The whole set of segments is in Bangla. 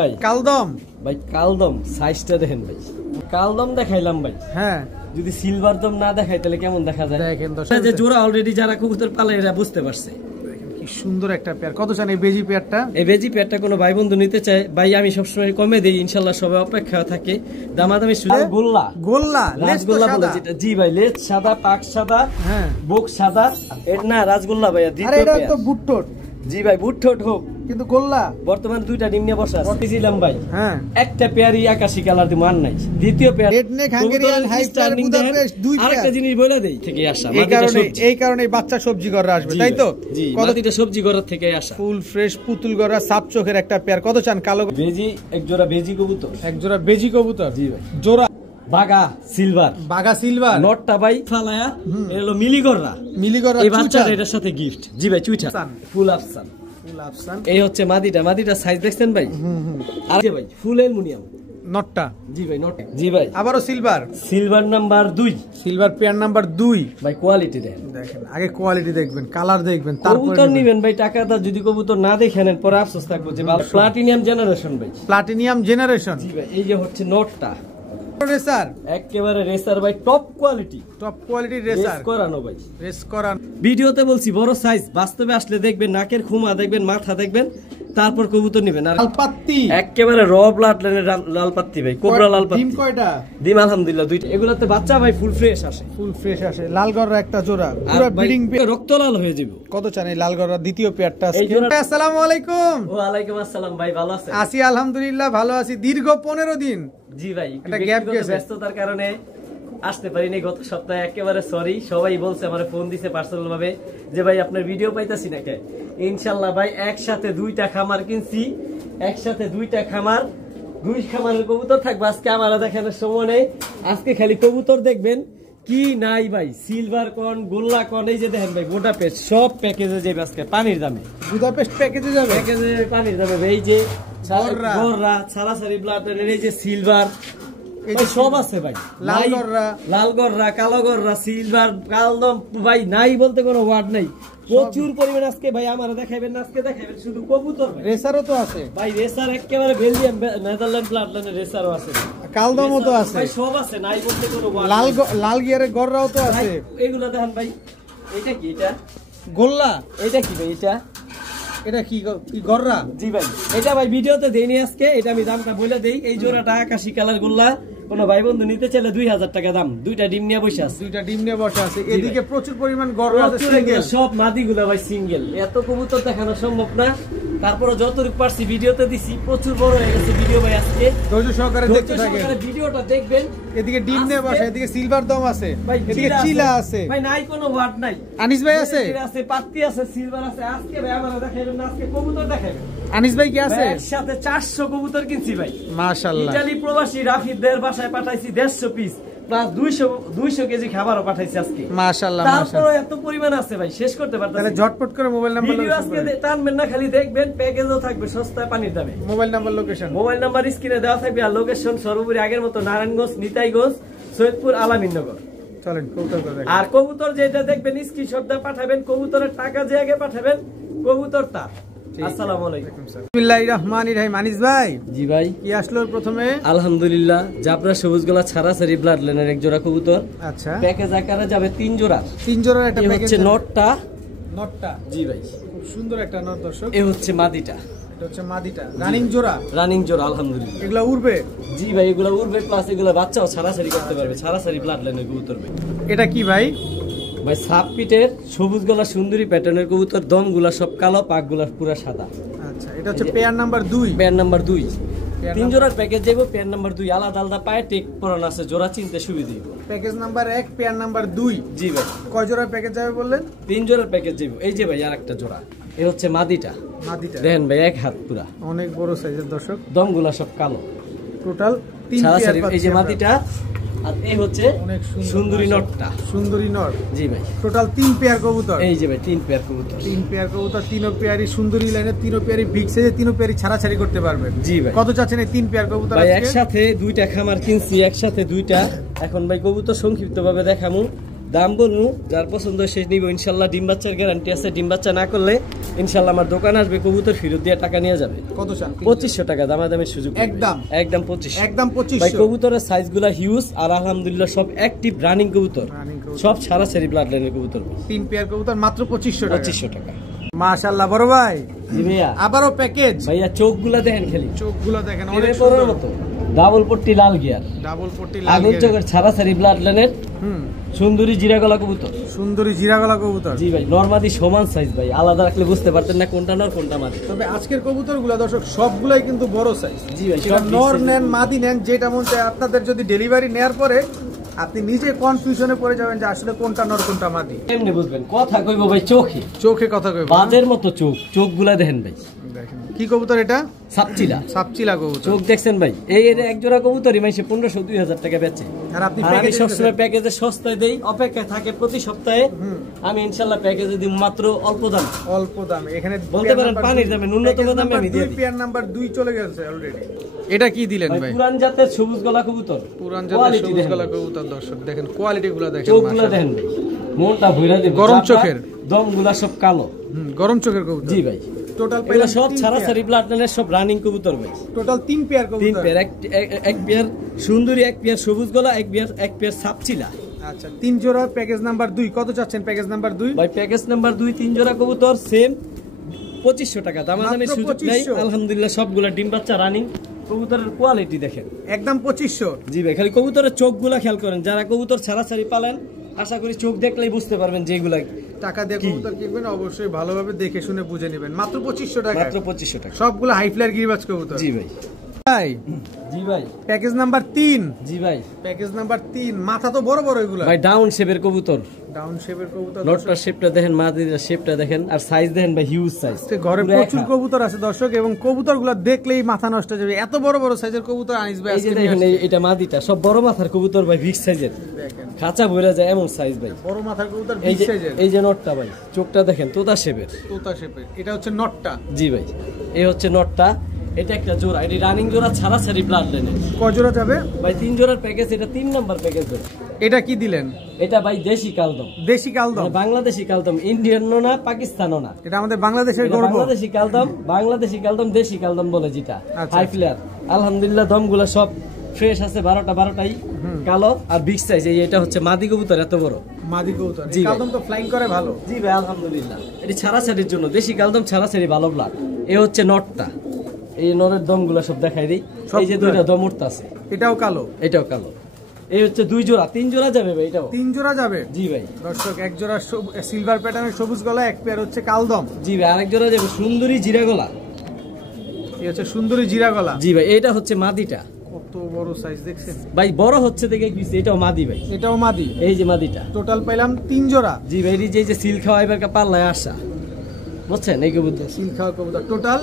ভাই কালদম ভাই কালদম সাইজটা দেখেন ভাই, কালদম দেখাইলাম ভাই। হ্যাঁ যদি সিলভার দম না দেখাই তাহলে কেমন দেখা যায়? দেখেন যে জোড়া অলরেডি যারা কবুতর পালে এরা বুঝতে পারছে। কি সুন্দর একটা পেয়ার। কত চান এই বেজি পেয়ারটা? এই বেজি পেয়ারটা কোনো ভাই বন্ধু নিতে চায় ভাই, আমি সবসময় কমে দেই, ইনশাল্লাহ সবাই অপেক্ষা থাকে। দামাদামি গোল্লা গোল্লা রাজগোল্লা বলে যেটা। জি ভাই, লেজ সাদা, পাক সাদা, হ্যাঁ বুক সাদা। এটা না রাজগোল্লা ভাইয়া, দ্বিতীয় পেয়ার। এটা তো বুটটোট। জি ভাই, বুটটোট হোক কিন্তু গোল্লা। বর্তমান দুইটা ডিম নিয়ে বসা আছে। দিছিলাম ভাই, হ্যাঁ একটা পেয়ারই আকাশী কালার দি মান নাই। দ্বিতীয় পেয়ার রেড নেক হাঙ্গেরিয়ান হাইস্টার বুদাপেস্ট দুই পেয়ার। আরেকটা জিনিস বলে দেই থেকে আসা, এই কারণে বাচ্চা সবজি ঘরে আসবে, তাই তো? জি, মাটিটা সবজি ঘর থেকে আসা, ফুল ফ্রেশ পুতুল গড়া সাপ চোখের একটা পেয়ার। কত চান? কালো বেজি এক জোড়া বেজি কবুতর, এক জোড়া বেজি কবুতর। জি ভাই, জোড়া বাগা সিলভার, বাগা সিলভার নটটা ভাই ফালায়া এলো মিলিগররা, মিলিগররা এই বাচ্চাটা এটার সাথে গিফট। জি ভাই, চুইটা ফুল আফসান, ফুল আফসান। এই হচ্ছে মাদিটা, মাদিটা সাইজ দেখছেন ভাই? আর ভাই ফুল অ্যালুমিনিয়াম নটটা। জি ভাই, নট। জি ভাই, আবারো silver, silver number 2, silver pair number 2 ভাই। কোয়ালিটি দেখেন, আগে কোয়ালিটি দেখবেন, কালার দেখবেন, তারপর কবুতর নেবেন ভাই। টাকাটা যদি কবুতর না দেখে নেন পরে আফসোস থাকবে যে প্লাটিনিয়াম জেনারেশন ভাই, প্লাটিনিয়াম জেনারেশন। জি ভাই, এই যে হচ্ছে নটটা রেসার, একেবারে রেসার ভাই, টপ কোয়ালিটি, টপ কোয়ালিটির রেসার করানো ভাই, রেস করানো। ভিডিওতে বলছি বড় সাইজ, বাস্তবে আসলে দেখবেন নাকের খুমা দেখবেন, মাথা দেখবেন, তারপর কবুতর নেবেন। আর লালপাত্তি একেবারে র ব্লাড লাইনের লালপাত্তি ভাই, কোবরা লালপাত্তি। ডিম কয়টা? ডিম আলহামদুলিল্লাহ দুইটা। এগুলাতে বাচ্চা ভাই ফুল ফ্রেশ আসে, ফুল ফ্রেশ আসে। লালগড়রা একটা জোড়া, পুরো ব্রিডিং রক্ত লাল হয়ে যাবে। কত চান এই লালগড়রা দ্বিতীয় পেয়ারটা? আসসালামু আলাইকুম। ওয়া আলাইকুম আসসালাম ভাই, ভালো আছেন? আছি আলহামদুলিল্লাহ, ভালো আছি। দীর্ঘ 15 দিন। জি ভাই, একটা গ্যাপ গেছে, ব্যস্ততার কারণে আসতে পারিনি গত সপ্তাহে। একেবারে সরি, সবাই বলছে আমারে, ফোন দিছে পার্সোনাল ভাবে যে ভাই আপনার ভিডিও পাইতাছি না কে। ইনশাআল্লাহ ভাই একসাথে দুইটা খামার কিনছি, একসাথে দুইটা খামার, দুই খামারের কবুতর থাকবে আজকে। আমার দেখানোর সময় নেই, আজকে খালি কবুতর দেখবেন কি নাই ভাই। সিলভার কর্ন, গোল্লা কর্ন, এই যে দেখেন ভাই বুদাপেস্ট সব প্যাকেজে যাবে আজকে পানির দামে। বুদাপেস্ট প্যাকেজে যাবে, প্যাকেজে পানির দামে। এই যে গররা, সারাসারি ব্লাডের, এই যে সিলভার সব আছে ভাই। লালগররা, কালোগররা, সিলভার, কালদম ভাই নাই বলতে কোনো ওয়ার্ড নাই। প্রচুর পরিমাণ আজকে ভাই আমার দেখাইবেন, আজকে দেখাইবেন শুধু কবুতর। রেসারও তো আছে ভাই, রেসার একেবারে বেলজিয়াম নেদারল্যান্ড ব্লাড লাইনের রেসারও আছে, কালদমও তো আছে ভাই, সব আছে, নাই বলতে কোনো ওয়ার্ড। লাল গিয়ারের গররাও তো আছে। এগুলো দেখেন ভাই, এটা কি? এটা গোল্লা। এটা কি ভাই? এটা কি গররা? জি ভাই, এটা ভাই ভিডিওতে দেইনি আজকে, এটা আমি দামটা বলে দেই। এই জোড়াটা আকাশী কালার গোল্লা, কোন ভাই বন্ধু নিতে চাইলে 2000 টাকা দাম। দুইটা ডিম নিয়ে বসে আছে, দুইটা ডিম নিয়ে বসে আছে। এদিকে প্রচুর পরিমাণ গররা আছে, সিঙ্গেল সব মাদিগুলো ভাই সিঙ্গেল। এত কবুতর দেখানো সম্ভব না, তারপরে যতটুকু পারছি ভিডিওতে দিছি। প্রচুর বড় হয়ে গেছে ভিডিও ভাই, আজকে ধৈর্য সহকারে দেখতে থাকেন, ভিডিওটা দেখবেন। এদিকে ডিম নিয়ে বসে, এদিকে সিলভার দম আছে, এদিকে চিলা আছে ভাই, নাই কোনো ওয়ার্ড নাই। আনিস ভাই আছে, আছে পাত্তি আছে, সিলভার আছে। আজকে ভাই আমরা দেখাইবেন না, আজকে কবুতর দেখাইবেন। আনিস ভাই কি আছে? একসাথে 400 কবুতর কিনছি ভাই, মাশাআল্লাহ। ইতালি প্রবাসী রাফিদের বাসায় পাঠাইছি 150 পিস, প্লাস 200 কেজি খাবারও পাঠাইছি আজকে। মাশাআল্লাহ, তারপরে এত পরিমাণ আছে ভাই, শেষ করতে পারতাম না। তাহলে ঝটপট করে মোবাইল নাম্বার ভিডিও আজকে টানবেন না, খালি দেখবেন। প্যাকেজও থাকবে সস্তায় পানির দামে। Mobile number, location, mobile number স্ক্রিনে দেওয়া থাকবে। আর লোকেশন সর্বোপরি আগের মতো নারায়ণগঞ্জ, নিতাইগঞ্জ, সৈয়দপুর, আলামিননগর। চলেন কবুতর দেখেন। আর কবুতর যেটা দেখবেন স্ক্রিনশট দিয়ে পাঠাবেন, কবুতরের টাকা যে আগে পাঠাবেন, কবুতর তার। আসসালামু আলাইকুম। বিসমিল্লাহির রহমানির রহিম। আনিস ভাই। জি ভাই, কি আসলো প্রথমে? আলহামদুলিল্লাহ জাবরা সবুজ গলা ছাড়াছাড়ি ব্লাড লাইনের এক জোড়া কবুতর। আচ্ছা, প্যাকেজ আকারে যাবে 3 জোড়া। 3 জোড়ার একটা প্যাকেজ হচ্ছে নটটা। নটটা, জি ভাই, খুব সুন্দর একটা নট দর্শক। এই হচ্ছে মাদিটা, এটা হচ্ছে মাদিটা। রানিং জোড়া, রানিং জোড়া আলহামদুলিল্লাহ। এগুলা উড়বে? জি ভাই, এগুলা উড়বে, প্লাস এগুলা বাচ্চাও ছাড়াছাড়ি করতে পারবে, ছাড়াছাড়ি ব্লাড লাইনের কবুতর ভাই। এটা কি ভাই? ভাই সাপ পিটের সবুজ গলা সুন্দরী প্যাটার্নের কবুতর, দমগুলা সব কালো, পাকগুলা পুরো সাদা। আচ্ছা, এটা হচ্ছে পেয়ার নাম্বার 2। পেয়ার নাম্বার 2, 3 জোড়ার প্যাকেজ যাবো। পেয়ার নাম্বার 2 আলাদা আলাদা পায়ে টেক পরানো আছে, জোড়া চিনতে সুবিধা দিব। Package number 1, pair number 2। জি ভাই, কয় জোড়ার প্যাকেজ যাবে বললেন? 3 জোড়ার প্যাকেজ যাবো। এই যে ভাই আরেকটা জোড়া, এই হচ্ছে মাদিটা। মাদিটা দেখেন ভাই, এক হাত পুরা, অনেক বড় সাইজের দর্শক। দমগুলা সব কালো, টোটাল 3 পেয়ার। এই যে মাদিটা, আর এই হচ্ছে অনেক সুন্দরী নটটা, সুন্দরী নট। জি ভাই, টোটাল 3 পেয়ার কবুতর। এই যে ভাই 3 পেয়ার কবুতর, 3 পেয়ার কবুতর, 3 পেয়ারই সুন্দরী লাইনের, 3 পেয়ারই বিগ সাইজের, 3 পেয়ারই ছাড়াছাড়ি করতে পারবেন। জি ভাই, কত চাচ্ছেন এই 3 পেয়ার কবুতর? ভাই একসাথে দুইটা খামার কিনছি, একসাথে দুইটা। এখন ভাই কবুতর সংক্ষিপ্ত ভাবে দেখামু। দাম বলবো, যার পছন্দ সে নিব ইনশাল্লাহ। ডিম বাচ্চার গ্যারান্টি আছে, ডিম বাচ্চা না করলে ইনশাল্লাহ আমার দোকান আসবে, কবুতর ফেরত দিয়ে টাকা নিয়ে যাবে। কত চান? 2500 টাকা দামাদামের সুযোগ। একদম 2500। একদম 2500। ভাই কবুতরের সাইজগুলো হিউজ আর আলহামদুলিল্লাহ সব অ্যাক্টিভ রানিং কবুতর, সব সারা সারি ব্লাড লাইনের কবুতর। 3 পেয়ার কবুতর মাত্র 2500 টাকা। 2500 টাকা। মাশাআল্লাহ বড় ভাই। জি ভাইয়া, আবারও প্যাকেজ। ভাইয়া চোখগুলা দেখেন, খালি চোখগুলো দেখেন অনেক অনেক সুন্দর। মতো ডাবল পট্টি লাল গিয়ার, ডাবল পট্টি লাল আগুন গিয়ার। চোখের ছাড়া সারি ব্লাড লাইনের সুন্দরী জিরা গলা কবুতর। সুন্দরী জিরা গলা কবুতর। জি ভাই, নরমাদি সমান সাইজ ভাই, আলাদা রাখলে বুঝতে পারতেন না কোনটা নর কোনটা মাদি। তবে আজকের কবুতরগুলো দর্শক সবগুলাই কিন্তু বড় সাইজ। জি ভাই, সেটা সব big নর size নেন এর। মাদি নেন, যেটা মন চায় আপনাদের যদি ডেলিভারি নেয়ার পরে আপনি নিজে কনফিউশনে পড়ে যাবেন যে আসলে কোনটা নর কোনটা মাদি। কেমনে বুঝবেন? কথা কইবো ভাই চোখে, চোখে কথা কইব। বাজের মতো চোখ, চোখগুলা দেখেন ভাই। দেখেন কি কবুতর এটা? সাপচিলা। সাপচিলা কবুতর। চোখ দেখছেন ভাই, এই এর এক জোড়া কবুতরই মাইসে 1500-2000 টাকা বেচে। আর আপনি আর আমি প্যাকেজে সবসময় প্যাকেজে সস্তায় দেই, অপেক্ষা থাকে প্রতি সপ্তাহে। আমি ইনশাল্লাহ প্যাকেজে দিই মাত্র অল্প দাম, অল্প দামে। এখানে বলতে পারেন পানির দামে, ন্যূনতম দামে আমি দিয়ে দিই। পেয়ার নাম্বার 2 চলে গেছে অলরেডি। এটা কি দিলেন ভাই ভাই? পুরান জাতের সবুজ গলা কবুতর, পুরান জাতের Quality সবুজ দেখেন গলা ভাই। কবুতর। দর্শক দেখেন কোয়ালিটিগুলো দেখেন, চোখগুলা মাশাআল্লাহ। দেখেন ভাই, মনটা ভইরা দিবে। গরম চাপা, চোখের। দমগুলা সব কালো। গরম চোখের কবুতর। জি ভাই, টোটাল এগুলো সব ছাড়া সারি ব্লাড লাইনের সব রানিং কবুতর ভাই। টোটাল 3 পেয়ার কবুতর। 3 পেয়ার, এক পেয়ার সুন্দরী, এক পেয়ার সবুজ গলা, এক পেয়ার সাপচিলা। আচ্ছা 3 জোড়া প্যাকেজ নাম্বার 2 কত চাচ্ছেন? প্যাকেজ নাম্বার 2 ভাই প্যাকেজ নাম্বার 2 3 জোড়া কবুতর সেম 2500 টাকা দামাদামি মাত্র সুযোগ নাই। 2500 আলহামদুলিল্লাহ সবগুলা ডিম বাচ্চা রানিং কবুতরের কোয়ালিটি দেখেন। একদম 2500। জি ভাই, খালি কবুতরের চোখগুলা খেয়াল করেন, যারা কবুতর ছাড়াছাড়ি পালেন আশা করি চোখ দেখলেই বুঝতে পারবেন যে এগুলা টাকা দিয়ে কবুতর কিনবেন অবশ্যই ভালোভাবে দেখে শুনে বুঝে নেবেন। মাত্র 2500 টাকা। মাত্র 2500 টাকা। সবগুলো হাই ফ্লায়ার গিরিবাজ কবুতর। জি ভাই। ভাই জি ভাই। Package number 3। জি ভাই। প্যাকেজ নাম্বার 3 মাথা তো বড় বড় এগুলা। ভাই ডাউন শেপের কবুতর, ডাউন শেপের কবুতর। লটটার শেপটা দেখেন, মাদির শেপটা দেখেন, আর সাইজ দেখেন ভাই, হিউজ সাইজ। ঘরে প্রচুর কবুতর আছে দর্শক, এবং কবুতরগুলো দেখলেই মাথা নষ্ট হয়ে যাবে। এত বড় বড় সাইজের কবুতর আনিস ভাই এই যে আজকে দেখেন, নিয়ে আসছে। এটা মাদিটা সব বড় মাথার কবুতর ভাই, বিগ সাইজের, দেখেন খাঁচা ভরে যায় এমন সাইজ ভাই। বড় মাথার কবুতর এই বিগ যে সাইজের। এই যে নটটা ভাই, চোখটা দেখেন তোতা শেপের। তোতা শেপের। এটা হচ্ছে নটটা। জি ভাই, এই হচ্ছে নটটা। এটা একটা জোড়া, এটি রানিং জোড়া ছাড়া ছাড়ি ব্লাড লাইনের। কয় জোড়া যাবে ভাই 3 জোড়ার প্যাকেজ, এটা 3 নাম্বার প্যাকেজ জোড়া। এটা কি দিলেন? এটা ভাই দেশি কালদম, দেশি কালদম। মানে বাংলাদেশি কালদম, ইন্ডিয়ানও না পাকিস্তানও না। এটা আমাদের বাংলাদেশের এটা গর্ব। বাংলাদেশি কালদম, বাংলাদেশি কালদম, দেশি কালদম বলে যেটা। আচ্ছা। হাই ফ্লেয়ার আলহামদুলিল্লাহ, দমগুলো সব ফ্রেশ আছে, 12টাই কালো আর বিগ সাইজ। এটা হচ্ছে মাদি কবুতর, এত বড় মাদি কবুতর। জি এই ভাই। কালদম তো ফ্লাইং করে ভালো। জি ভাই আলহামদুলিল্লাহ। এটি ছাড়াছাড়ির জন্য দেশি কালদম, ছাড়াছাড়ি ভালো ব্লাড। এ হচ্ছে নটটা, এই নরের দমগুলো সব দেখাই দিই। এই যে 2টা দম উঠতাছে, এটাও কালো। এটাও কালো। এই হচ্ছে 2 জোড়া, 3 জোড়া যাবে ভাই এটাও। 3 জোড়া যাবে। জি ভাই। দর্শক এক জোড়া সিলভার প্যাটার্নের সবুজ গলা, এক পেয়ার হচ্ছে কালদম। জি ভাই, আরেক জোড়া যাবে সুন্দরী জিরা গলা। এই হচ্ছে সুন্দরী জিরা গলা। জি ভাই, এটা হচ্ছে মাদিটা। কত বড় সাইজ দেখছেন ভাই, বড় হচ্ছে দেখে কি এটাও মাদি ভাই। এটাও মাদি। এই যে মাদিটা। টোটাল পাইলাম 3 জোড়া। জি ভাই, এই যে সিল খাওয়াইবার পাল্লায় আসা, বুঝছেন এই কবুতর। সিল খাওয়া কবুতর টোটাল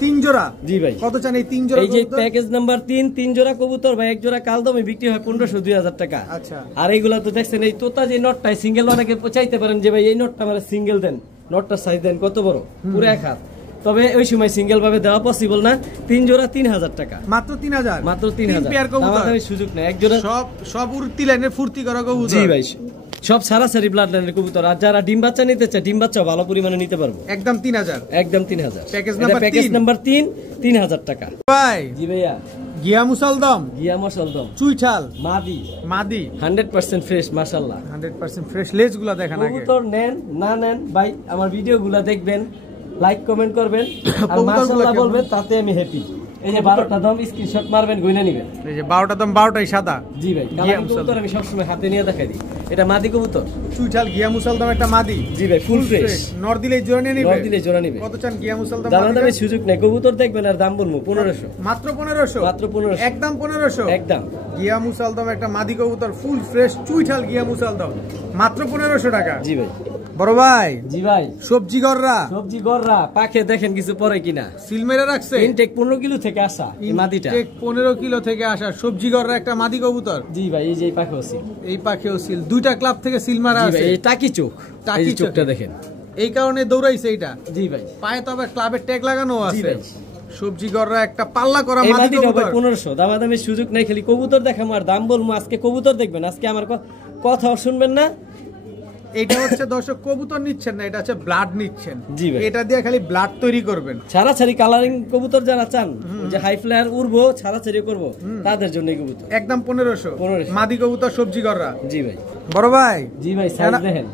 3 জোড়া। জি ভাই। কত চান এই 3 জোড়া এই যে কবুতর? প্যাকেজ নাম্বার 3 জোড়া কবুতর ভাই, এক জোড়া কালদমে বিক্রি হয় 1500-2000 টাকা। আচ্ছা। আর এইগুলা তো দেখছেন, এই তোতা যে নটটাই সিঙ্গেল, অনেকে চাইতে পারেন যে ভাই এই নটটা আমার সিঙ্গেল দেন, নটটার সাইজ দেন কত বড়, পুরো এক হাত। তবে ওই সময় সিঙ্গেল ভাবে দেওয়া পসিবল না। 3 জোড়া 3000 টাকা, মাত্র 3000। মাত্র 3 পেয়ার 3000। কবুতর। আমাদের সুযোগ নেই, এক জোড়া। সব উড়তি লাইনের ফুর্তি করা কবুতর। জি ভাই, সব সারাসারি ব্লাড লাইনের কবুতর। আর যারা ডিম বাচ্চা নিতে চায়, ডিম বাচ্চা ভালো পরিমাণে নিতে পারবো। একদম 3000। একদম 3000। প্যাকেজ এটা নাম্বার প্যাকেজ 3। নাম্বার 3000 টাকা। ভাই জি ভাইয়া। গিয়া মুসালদম, গিয়া মশালদম, চুইঠাল, মাদি, মাদি 100% ফ্রেশ মাশাআল্লাহ। 100% ফ্রেশ। লেজ গুলা দেখেন আগে। কবুতর নেন না নেন ভাই, আমার ভিডিও গুলা দেখবেন, লাইক কমেন্ট করবেন আর কবুতরগুলা মাশাআল্লাহ কেমন? বলবেন, তাতে আমি হ্যাপি। এই যে 12টা দম স্ক্রিনশট মারবেন, গইনা নেবেন। এই যে 12টা দম 12টাই সাদা। জি ভাই, গিয়া কালারিং কবুতর আমি সবসময় হাতে নিয়ে দেখাই দিই। এটা মাদি কবুতর। চুইঠাল গিয়া মুসালদম একটা মাদি। জি ভাই, ফুল ফ্রেশ। নর দিলে জোড়া নিয়ে নিবে। নর দিলে জোড়া নিবে। কত চান গিয়া মুসালদম? দাম দামে সুযোগ নেই, কবুতর দেখবেন আর দাম বলবো 1500। মাত্র 1500। মাত্র 1500। একদম 1500। একদম। গিয়া মুসালদম একটা মাদি কবুতর, ফুল ফ্রেশ চুইঠাল গিয়া মুসালদম, মাত্র 1500 টাকা। জি ভাই। বড় ভাই। জি ভাই। সবজি গররা, সবজি গররা পাখে দেখেন কিছু পরে কিনা, সিল মেরে রাখছে। ইনটেক 15 কিলো থেকে আসা এই মাদিটা। ইনটেক 15 কিলো থেকে আসা সবজি গররা একটা মাদি কবুতর। জি ভাই, এই যে এই পাখে সিল। এই পাখেও সিল, দুইটা ক্লাব থেকে সিল মারা জি আছে। ভাই, এই টাকি চোখ, টাকি এই যে চোখ। চোখটা দেখেন। এই কারণে দৌড়াইছে এটা। জি ভাই। পায়ে তো আবার ক্লাবের ট্যাগ লাগানো জি আছে। ভাই। সবজি গররা একটা পাল্লা করা এই মাদি মাদিটা ভাই কবুতর। 1500। দামাদামির সুযোগ নাই, খালি কবুতর দেখামো আর দাম বলবো। আজকে কবুতর দেখবেন, আজকে আমার কথাও শুনবেন না। এটা হচ্ছে দর্শক কবুতর নিচ্ছেন না, এটা হচ্ছে ব্লাড নিচ্ছেন। জি ভাই। এটা দিয়ে খালি ব্লাড তৈরি করবেন। ছাড়াছাড়ি কালারিং কবুতর যারা চান যে হাই ফ্লায়ার উড়বো ছাড়াছাড়ি করবো তাদের জন্য এই কবুতর একদম 1500 1500 মাদি কবুতর সবজি গররা। জি ভাই। বড় ভাই জি ভাই সাইজ দেখেন।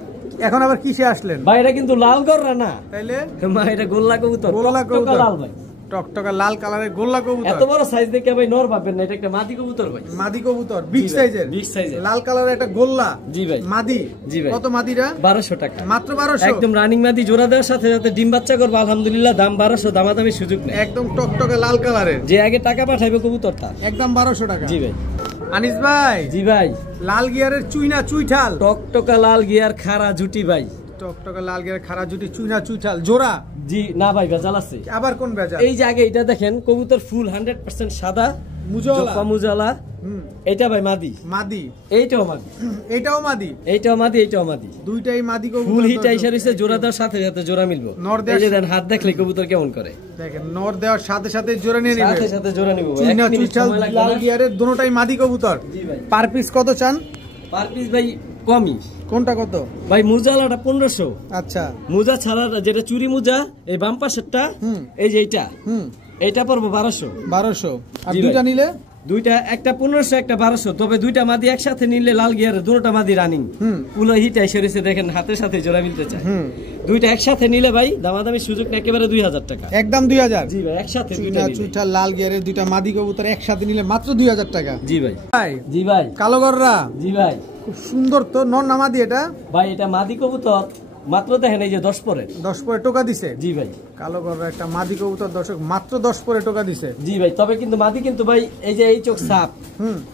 এখন আবার কিসে আসলেন ভাই? এটা কিন্তু লাল গররা না, তাইলে মা এটা গোল্লা কবুতর। গোল্লা কবুতর লাল ভাই, টকটকা লাল কালারের গোল্লা কবুতর। এত বড় সাইজ দেখে ভাই নর ভাববেন না, এটা একটা মাদি কবুতর ভাই। মাদি কবুতর বিগ সাইজের, বিগ সাইজের লাল কালারের একটা গোল্লা। জি ভাই। মাদি। জি ভাই। কত মাদিরা? 1200 টাকা মাত্র 1200। একদম রানিং মাদি, জোড়া দেওয়ার সাথে সাথে ডিম বাচ্চা করবে আলহামদুলিল্লাহ। দাম 1200, দামাদামি সুযোগ নেই। একদম টকটকা লাল কালারের, যে আগে টাকা পাঠাইবে কবুতর তার একদম 1200 টাকা। জি ভাই। আনিস ভাই। জি ভাই। লাল গিয়ারের চুইনা চুইঠাল, টকটকা লাল গিয়ার খাড়া জুটি ভাই। টকটকা লাল গিয়ারের খাড়া জুটি চুইনা চুইঠাল জোড়া। জি না ভাই, ভেজাল আছে। আবার কোন ভেজাল? এই যে আগে এটা দেখেন কবুতর ফুল 100% সাদা মুজাওয়ালা। মুজালা। এটা ভাই মাদি। মাদি। এইটাও মাদি। এটাও মাদি। এইটাও মাদি, এইটাও মাদি। দুইটাই মাদি কবুতর। ফুল হিট আইসা রইছে, জোড়া দেওয়ার সাথে সাথে জোড়া মিলবো। এই যে দেন হাত দেখলে কবুতর কেমন করে দেখেন, নর দেওয়ার সাথে সাথে জোড়া নিয়ে নেবে, সাথে সাথে জোড়া নিব। চুইনা চুইঠাল লাল গিয়ারের দুটোটাই মাদি কবুতর। জি ভাই। পার পিস কত চান? পার পিস ভাই কমই। কোনটা কত ভাই? মুজালাটা 1500। আচ্ছা। মুজা ছাড়া যেটা চুরি মুজা, এই বাম পাশেরটা, এই যে এইটা, এইটা পড়বো 1200। 1200। আর জি দুইটা ভাই। নিলে? দুইটা, একটা 1500 একটা 1200। তবে দুইটা মাদি একসাথে নিলে লাল গিয়ারে দুটোটা মাদি রানিং পুরো হিট আইসে রয়েছে দেখেন, হাতের সাথে জোড়া মিলতে চায়। দুইটা একসাথে নিলে ভাই দামাদামি সুযোগ না, একেবারে 2000 টাকা। একদম 2000। জি ভাই, একসাথে দুইটা চুইনা নিলে। চুইঠাল লাল গিয়ারের দুইটা মাদি কবুতর একসাথে নিলে মাত্র 2000 টাকা। জি ভাই। ভাই জি ভাই। কালো গররা। জি ভাই। খুব সুন্দর তো, নর না মাদি এটা? ভাই এটা মাদি কবুতর, মাত্র দেখেন এই যে 10 পরে। 10 পরে টোকা দিছে। জি ভাই। কালো গররা একটা মাদি কবুতর দর্শক মাত্র 10 পরে টোকা দিছে। জি ভাই। তবে কিন্তু মাদি কিন্তু ভাই এই যে এই চোখ সাপ,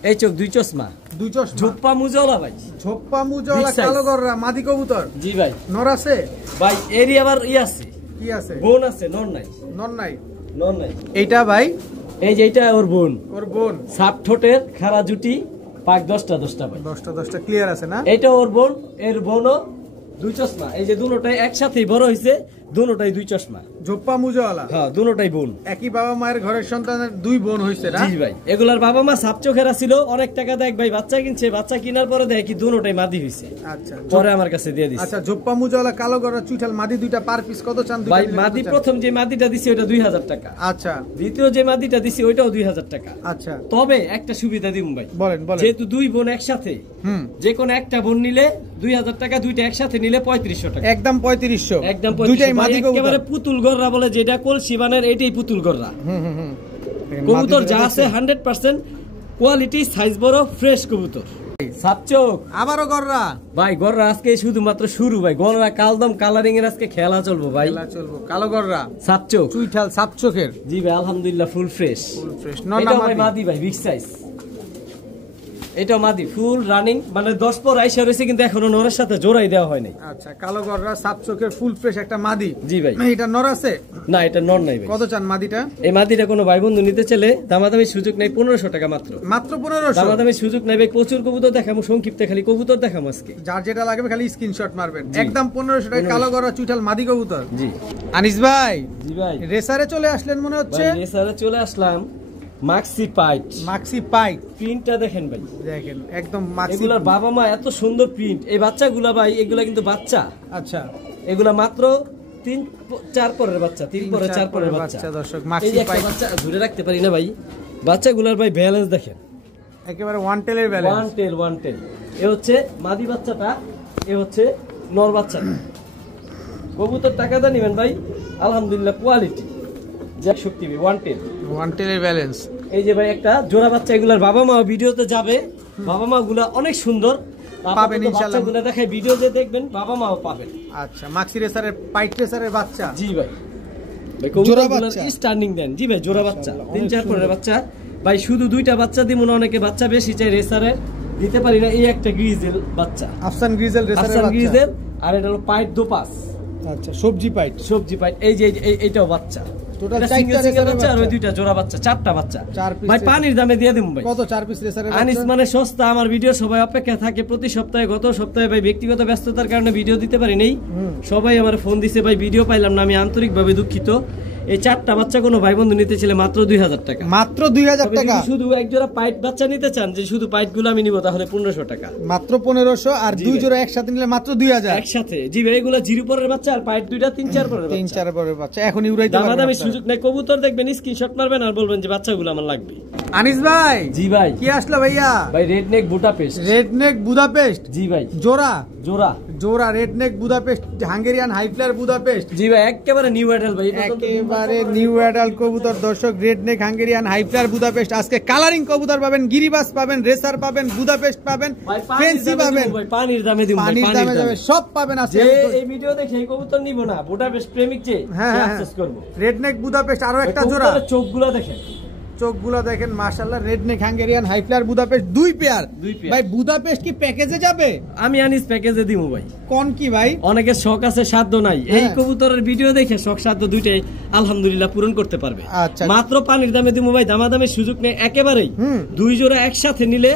এই চোখ দুই চশমা, দুই চশমা, ঝোপ্পা মুজলা ভাই। ঝোপ্পা মুজওয়ালা Big size। কালো গররা মাদি কবুতর। জি ভাই। নর আছে? ভাই এরই আবার আছে, কি আছে? বোন আছে, নর নাই। নর নাই। নর নাই। এইটা ভাই? এই যে এইটা ওর বোন। ওর বোন। সাপ ঠোঁটের খাড়া জুটি, পাক 10টা ভাই। 10টা ক্লিয়ার আছে না? এটা ওর বোন, এর বোনও দুই চশমা। এই যে দুটোটাই একসাথেই বড় হইছে, দুটোটাই দুই চশমা। ঝোপ্পা মুজওয়ালা। হ্যাঁ, দুটোটাই বোন। একই বাবা মায়ের ঘরের সন্তানের দুই বোন হইছে না? জি ভাই। এগুলার বাবা মা সাপ চোখেরা ছিল, অনেক টাকা দেখ ভাই বাচ্চা কিনছে, বাচ্চা কিনার পরে দেখ কি দুটোটাই মাদি হইছে। আচ্ছা। পরে আমার কাছে দিয়ে দিছে। আচ্ছা, ঝোপ্পা মুজওয়ালা কালো গররা চুইঠাল মাদি দুইটা পার পিস কত চান? ভাই মাদি প্রথম যে মাদিটা দিছি ওটা 2000 টাকা। আচ্ছা। দ্বিতীয় যে মাদিটা দিছি ওইটাও 2000 টাকা। আচ্ছা। তবে একটা সুবিধা দিম ভাই। বলেন বলেন। যেহেতু দুই বোন একসাথে, যে কোনো একটা বোন নিলে 2000 টাকা, দুইটা একসাথে নিলে 3500 টাকা। একদম 3500। একদম দুইটাই 3500। মাদি কবুতর। একেবারে পুতুল গররা বলে যেটা কলসি বানের, এইটাই পুতুল গররা। কবুতর যা আছে 100% কোয়ালিটি, সাইজ বড়, ফ্রেশ কবুতর। সাপচোক আবারও গররা। ভাই গররা আজকে শুধুমাত্র শুরু ভাই। গররা কালদম কালারিং এর আজকে খেলা চলবো ভাই। খেলা চলবো। কালো গররা সাপচোক চুইঠাল সাপ চোখের। জি ভাই আলহামদুলিল্লাহ ফুল ফ্রেশ। Full fresh. এটা ভাই মাদি ভাই, বিগ সাইজ। এটা মাদি ফুল রানিং, মানে 10 পর আইসা রয়েছে কিন্তু এখনো নরের সাথে জোড়াই দেওয়া হয়নি। আচ্ছা, কালো গররা সাপ চোখের ফুল ফ্রেশ একটা মাদি। জি ভাই। এটা নর আছে? না, এটা নর নাই ভাই। কত চান মাদিটা? এই মাদিটা কোনো ভাই বন্ধু নিতে চলে দামাদামি সুযোগ নাই, 1500 টাকা মাত্র। মাত্র 1500? দামাদামি সুযোগ নাই ভাই। প্রচুর কবুতর দেখাবো, সংক্ষিপ্তে খালি কবুতর দেখাবো আজকে। যার যেটা লাগবে খালি স্ক্রিনশট মারবেন। একদম 1500 টাকা কালো গররা চুইঠাল মাদি কবুতর। জি। আনিস ভাই। জি ভাই। রেসারে চলে আসলেন মনে হচ্ছে? ভাই রেসারে চলে আসলাম। মাক্সি পাইট। মাক্সি পাইট প্রিন্টটা দেখেন ভাই, দেখেন একদম মাক্সি। এগুলার বাবা মা এত সুন্দর প্রিন্ট। এই বাচ্চাগুলা ভাই, এগুলা কিন্তু বাচ্চা। আচ্ছা। এগুলা মাত্র 3-4 পরের বাচ্চা, 3 পরে 4 পরের বাচ্চা। দর্শক এই মাক্সি যে একটা পাইট বাচ্চা ধরে রাখতে পারি না ভাই। বাচ্চাগুলার ভাই ব্যালেন্স দেখেন, একেবারে ওয়ান টেলের ব্যালেন্স। ওয়ান টেল। এ হচ্ছে মাদি বাচ্চাটা, এ হচ্ছে নর বাচ্চাটা। কবুতর টাকা দা নিবেন ভাই, আলহামদুলিল্লাহ কোয়ালিটি যা শক্তি, ওয়ান টেলের ব্যালেন্স। এই যে ভাই একটা জোড়া বাচ্চা, এগুলার বাবা মা ভিডিওতে যাবে, বাবা মা গুলা অনেক সুন্দর পাবেন ইনশাআল্লাহ। বাচ্চাগুলো দেখায় ভিডিও যে দেখবেন বাবা মাও পাবেন। আচ্ছা, মাক্সি রেসারের পাইট রেসারের বাচ্চা। জি ভাই। জোড়া বাচ্চা স্টার্নিং দেন। জি ভাই, জোড়া বাচ্চা 3-4 পরের বাচ্চা ভাই। শুধু দুইটা বাচ্চা দিব না, অনেকে বাচ্চা বেশি চাই, রেসারে দিতে পারি না। এই একটা গ্রিজেল বাচ্চা, আফসান গ্রিজেল রেসারের বাচ্চা। গ্রিজেল। আর এটা হলো পাইট দোপাস। আচ্ছা, সবজি পাইট। সবজি পাইট। এই যে এইটাও বাচ্চা। টোটাল এটা 4টা সিঙ্গেল রেসারের বাচ্চা, আর ওই বাচ্চা। দুইটা জোড়া বাচ্চা, 4টা বাচ্চা। 4 পিস ভাই পানির দামে দিয়ে দেব ভাই। কত 4 পিস রেসারের আনিস বাচ্চা? মানে সস্তা। আমার ভিডিও সবাই অপেক্ষা থাকে প্রতি সপ্তাহে। গত সপ্তাহে ভাই ব্যক্তিগত ব্যস্ততার কারণে ভিডিও দিতে পারি নাই। সবাই আমার ফোন দিছে ভাই, ভিডিও পাইলাম না, আমি আন্তরিকভাবে দুঃখিত। এই 4টা বাচ্চা কোনো ভাই বন্ধু নিতে ছিল মাত্র 2000 টাকা। মাত্র 2000 তবে টাকা। যদি শুধু এক জোড়া পাইট বাচ্চা নিতে চান, যে শুধু পাইট গুলো আমি নিব, তাহলে 1500 টাকা। মাত্র 1500। আর জি দুই ভাই। জোড়া একসাথে নিলে মাত্র 2000 একসাথে। জি ভাই, এগুলো 0 পরের বাচ্চা, আর পাইট দুইটা 3-4 পরের বাচ্চা। 3-4 পরের বাচ্চা এখনই উড়াইতে পারবেন দামাদামি আপনারা। সুযোগ নাই। কবুতর দেখবেন, স্ক্রিনশট মারবেন আর বলবেন যে বাচ্চাগুলো আমার লাগবে। আনিস ভাই। জি ভাই। কি আসলো ভাইয়া? ভাই red neck Budapest. Redneck Budapest. জি ভাই। জোড়া জোড়া। জোড়া redneck Budapest, Hungarian highflyer Budapest. জি ভাই, একেবারে নিউ অ্যাডাল ভাই। একেবারে নিউ অ্যাডাল্ট কবুতর দর্শক, রেডনেক হাঙ্গেরিয়ান হাইফ্লার বুদাপেস্ট। আজকে কালারিং কবুতর পাবেন, গিরিবাস পাবেন, রেসার পাবেন, বুদাপেস্ট পাবেন, ফেন্সি পাবেন, পানির দামে দিব ভাই, পানির দামে যাবে, সব পাবেন আজকে। যে এই ভিডিও দেখে এই কবুতর নিব না, বুদাপেস্ট প্রেমিক যে অ্যাক্সেস করব। রেডনেক বুদাপেস্ট আরো একটা জোড়া। কবুতরের চোখগুলো দেখেন, চোখগুলো দেখেন মাশাআল্লাহ। Redneck Hungarian highflyer Budapest 2 pair. ভাই বুদাপেস্ট কি প্যাকেজে যাবে? আমি আনিস প্যাকেজে দিব ভাই। কোন কি ভাই? অনেকের শখ আছে, সাধ্য নাই। এই কবুতরের ভিডিও দেখে শখ সাধ্য দুইটাই আলহামদুলিল্লাহ পূরণ করতে পারবে। আচ্ছা। মাত্র পানির দামে দিব ভাই, দামাদামের সুযোগ নেই একেবারেই। দুই জোড়া একসাথে নিলে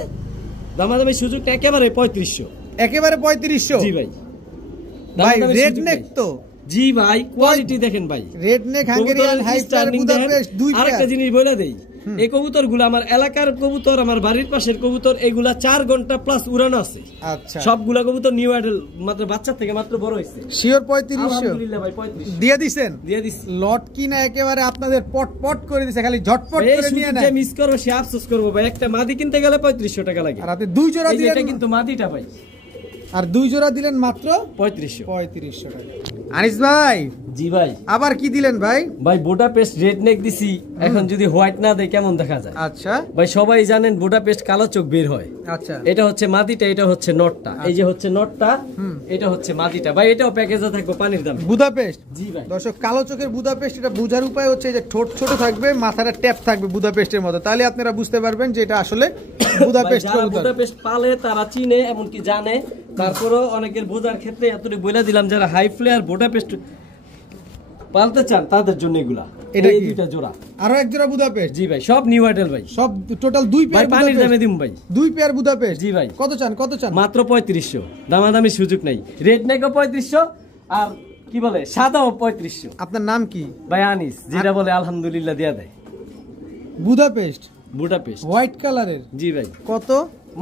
দামাদামের সুযোগ নেই একেবারে 3500। একেবারে 3500। জি ভাই। ভাই রেডনেক তো। জি ভাই, কোয়ালিটি দেখেন ভাই। Redneck Hungarian highflyer Budapest 2 pair. আরেকটা জিনিস বলে দেই, এই কবুতরগুলো আমার এলাকার কবুতর, আমার বাড়ির পাশের কবুতর, এগুলা 4 ঘন্টা প্লাস উড়ানো আছে। আচ্ছা। সবগুলা কবুতর নিউ অ্যাডাল, মাত্র বাচ্চা থেকে মাত্র বড় হইছে। শিওর 3500। আলহামদুলিল্লাহ ভাই, 3500 দিয়ে দিবেন। দিয়ে দিছি। লট কিনা একেবারে আপনাদের পট পট করে দিছে, খালি ঝটপট করে নিয়ে নেয়। যে মিস করবে সে আফসোস করবে ভাই। একটা মাদি কিনতে গেলে 3500 টাকা লাগে। আর আপনি 2 জোড়া এই যে দিলেন, এটা কিন্তু মাদিটা ভাই। আর 2 জোড়া দিলেন মাত্র 3500 টাকা। আনিস ভাই। জি ভাই। আবার কি দিলেন ভাই? ভাই বুদাপেস্ট রেড নেক দিছি, এখন যদি হোয়াইট না দেয় কেমন দেখা যায়? আচ্ছা ভাই, সবাই জানেন বুদাপেস্ট কালো চোখ বের হয়। আচ্ছা। এটা হচ্ছে মাদিটা, এটা হচ্ছে নটটা। এই যে হচ্ছে নটটা, এটা হচ্ছে মাদিটা ভাই। এটাও প্যাকেজে থাকবে পানির দামে। বুদাপেস্ট। জি ভাই। দর্শক, কালো চোখের বুদাপেস্ট, এটা বোঝার উপায় হচ্ছে যে ঠোঁট ছোট থাকবে, মাথাটা ট্যাপ থাকবে বুদাপেস্টের মতো, তাহলে আপনারা বুঝতে পারবেন যে এটা আসলে বুদাপেস্ট যারা কবুতর। বুদাপেস্ট পালে তারা চিনে, এমনকি জানে। তারপরেও অনেকের বোঝার ক্ষেত্রে এতটুকু বলে দিলাম, যারা হাই ফ্লেয়ার বুদাপেস্ট পালতে চান তাদের জন্য এগুলা। এটা এই কি? দুইটা জোড়া। আরো এক জোড়া বুদাপেস্ট। জি ভাই, সব নিউ অ্যাডাল ভাই। সব টোটাল 2 ভাই পেয়ার পানির দামে দিম ভাই। 2 পেয়ার বুদাপেস্ট। জি ভাই। কত চান? কত চান? মাত্র 3500। দামাদামি সুযোগ নাই। রেড নেকও 3500, আর কি বলে সাদাও 3500। আপনার নাম কি? ভাই আনিস, যেটা বলে আলহামদুলিল্লাহ দিয়া দেয়। বুদাপেস্ট বুদাপেস্ট হোয়াইট কালারের। জি ভাই। কত?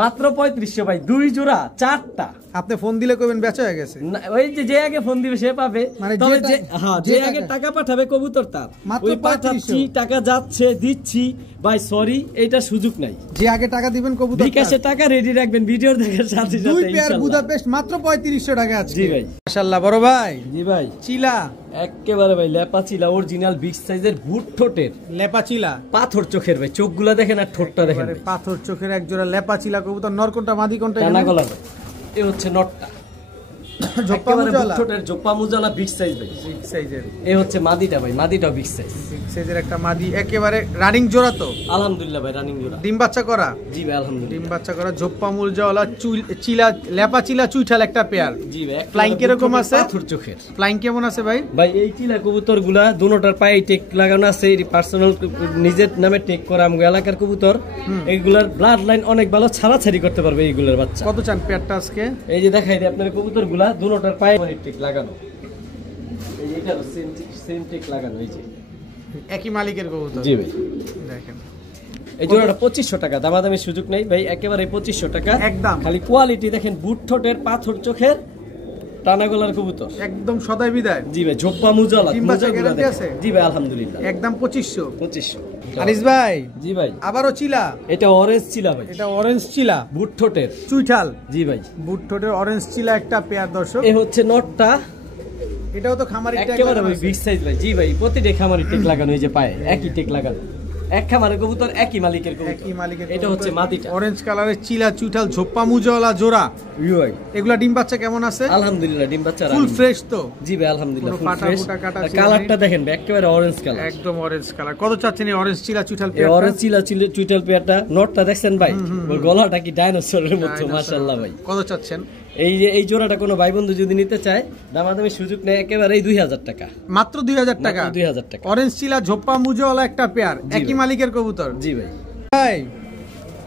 মাত্র 3500 ভাই। 2 জোড়া 4টা। আপনি ফোন দিলে কইবেন বেচা হয়ে গেছে। না, ওই যে আগে ফোন দিবে সে পাবে। মানে তবে যে যে হ্যাঁ, যে যে আগে টাকা পাঠাবে কবুতর তার। মাত্র ওই 3500। পাঠাচ্ছি, টাকা যাচ্ছে, দিচ্ছি ভাই, সরি এটা সুযোগ নাই। যে আগে টাকা দিবেন কবুতর বিকাশে টাকা রেডি রাখবেন ভিডিও দেখার সাথে 2 সাথে পেয়ার ইনশাআল্লাহ। বুদাপেস্ট মাত্র 3500 টাকা আছে। জি ভাই। মাশাআল্লাহ বড় ভাই। জি ভাই। চিলা। একেবারে ভাই লেপা চিলা, অরিজিনাল বিগ সাইজের ভুট ঠোঁটের, লেপা চিলা, পাথর চোখের ভাই। চোখগুলা দেখেন আর ঠোঁটটা দেখেন এবারে ভাই। পাথর চোখের এক জোড়া লেপা চিলা কবুতর। নর কোনটা মাদি কোনটা? টানা গলা ভাই। এই হচ্ছে নটটা। জোপ্পা একেবারে ভুট মুজালা। ঠোঁটের জোপ্পা মুজালা বিগ সাইজ ভাই। বিগ সাইজের। এই হচ্ছে মাদিটা ভাই, মাদিটাও বিগ সাইজ। বিগ সাইজের একটা মাদি, একেবারে রানিং জোড়া তো। আলহামদুলিল্লাহ ভাই, রানিং জোড়া। ডিম বাচ্চা করা। জি ভাই আলহামদুলিল্লাহ। ডিম বাচ্চা করা, জোপ্পা মুলজাওয়ালা চিলা, লেপা চিলা চুইঠাল একটা পেয়ার। জি ভাই। ফ্লাইং কিরকম আছে? পাথর চোখের। ফ্লাইং কেমন আছে ভাই? ভাই এই চিলা কবুতর গুলা দুটোটার পায়ে টেক লাগানো আছে, পার্সোনাল নিজের নামে টেক করা। আমগো এলাকার কবুতর, এইগুলার ব্লাড লাইন অনেক ভালো, ছাড়াছাড়ি করতে পারবে এইগুলার বাচ্চা। কত চান পেয়ারটা আজকে? এই যে দেখাই দিই আপনার কবুতর গুলা দুটোটার পায়ে টেক লাগানো। এই যে এটার সেম টেক লাগানো, এই যে একই মালিকের কবুতর। জি ভাই। দেখেন এই জোড়াটা 2500 টাকা, দামাদামি সুযোগ নেই ভাই, একেবারে 2500 টাকা একদম। খালি কোয়ালিটি দেখেন, বুট ঠোঁটের, পাথর চোখের, টানা গলার কবুতর। একদম সদাই বিদায়। জি ভাই, জোপ্পা মুজালা। ডিম বাচ্চা গ্যারান্টি আছে? জি ভাই আলহামদুলিল্লাহ। একদম 2500। 2500। আনিস ভাই। জি ভাই। আবারও চিলা। এটা অরেঞ্জ চিলা ভাই, এটা অরেঞ্জ চিলা, বুট ঠোঁটের চুইঠাল। জি ভাই। বুট ঠোঁটের অরেঞ্জ চিলা একটা পেয়ার দর্শক। এই হচ্ছে নটটা। এটাও তো খামারি ট্যাগ একেবারে লাগানো ভাই আছে। বিগ সাইজ ভাই। জি ভাই, প্রতিটা খামারি টেক লাগানো, এই যে পায়ে একই টেক লাগানো। এক খামারের কবুতর, একই মালিকের কবুতর। একই মালিকের এটা হচ্ছে মাদিটা। অরেঞ্জ কালারের চিলা চুইঠাল ঝোপ্পা মুজাওয়ালা জোড়া। ভাই এগুলা ডিম বাচ্চা কেমন আছে? আলহামদুলিল্লাহ, ডিম বাচ্চা ফুল ফ্রেশ তো। জি ভাই আলহামদুলিল্লাহ, কোনো ফুল ফাটা ফ্রেশ। ফুটা কাটা আর ছিল কালারটা নেই। দেখেন ভাই, একেবারে অরেঞ্জ কালার। একদম অরেঞ্জ কালার। কত চাচ্ছেন এই অরেঞ্জ চিলা চুইঠাল এই পেয়ারটা? অরেঞ্জ চিলা চুইটাল পেয়ারটা, নটটা দেখছেন ভাই, ওর গলাটা কি ডাইনোসরের মতো, মাশাআল্লাহ ভাই। কত চাচ্ছেন? এই যে এই জোড়াটা কোনো ভাই বন্ধু যদি নিতে চায়, দামাদামি সুযোগ নেই, একেবারে 2000 টাকা। মাত্র 2000 টাকা। 2000 টাকা। অরেঞ্জ চিলা ঝোপ্পা মুজাওয়ালা একটা পেয়ার, একই মালিকের কবুতর। জি ভাই। ভাই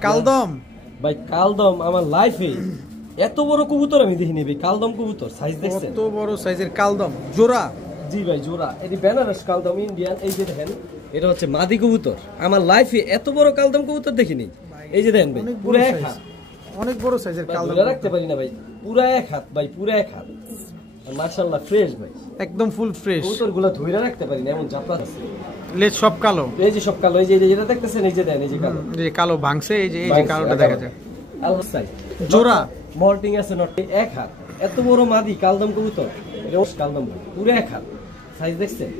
কালদম। ভাই কালদম আমার লাইফে এত বড় কবুতর আমি দেখিনি ভাই। কালদম কবুতর সাইজ দেখছেন? কত বড় সাইজের কালদম জোড়া। জি ভাই জোড়া, এটি বেনারস কালদম ইন্ডিয়ান। এই যে দেখেন এটা হচ্ছে মাদি কবুতর, আমার লাইফে এত বড় কালদম কবুতর দেখিনি। এই যে দেখেন ভাই পুরো এক হাত, অনেক বড় সাইজের কালদম রাখতে পারি না ভাই, পুরো এক হাত ভাই, পুরো এক হাত। মাশাআল্লাহ ফ্রেশ ভাই, একদম ফুল ফ্রেশ। কবুতরগুলো ধরে রাখতে পারি না এমন জাপলা আছে। লেজ সব কালো, এই যে সব কালো, এই যে যেটা দেখতেছেন এই যে দেন, এই যে কালো, এই যে কালো ভাঙছে, এই যে কালোটা দেখা যায়। আল্লাহ সাইজ জোড়া মল্টিং আছে নট, এক হাত, এত বড় মাদি কালদম কবুতর, এটা কালদম ভাই পুরো এক হাত সাইজ দেখছেন,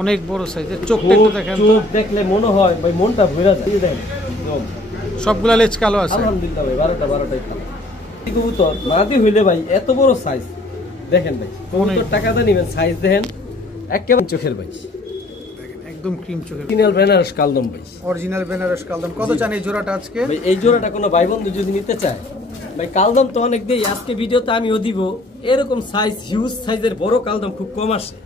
অনেক বড় সাইজের। চোখটা একটু দেখেন, চোখ দেখলে মনে হয় ভাই মনটা ভরে যায়। এই দেখেন সবগুলা লেজ কালো আছে। আলহামদুলিল্লাহ ভাই 12টাই কালো কবুতর। মাদি হইলে ভাই এত বড় সাইজ দেখেন ভাই, কবুতর টাকাটা নিবেন, সাইজ দেখেন একেবারে চোখের ভাই, একদম ক্রিম চোখের অরিজিনাল বেনারস কালদম ভাই, অরিজিনাল বেনারস কালদম। কত চান এই জোড়াটা আজকে? ভাই এই জোড়াটা কোনো ভাই বন্ধু যদি নিতে চায় ভাই, কালদম তো অনেক দেই, আজকে ভিডিওতে আমিও দিব। এরকম সাইজ হিউজ সাইজের বড় কালদম খুব কম আসে।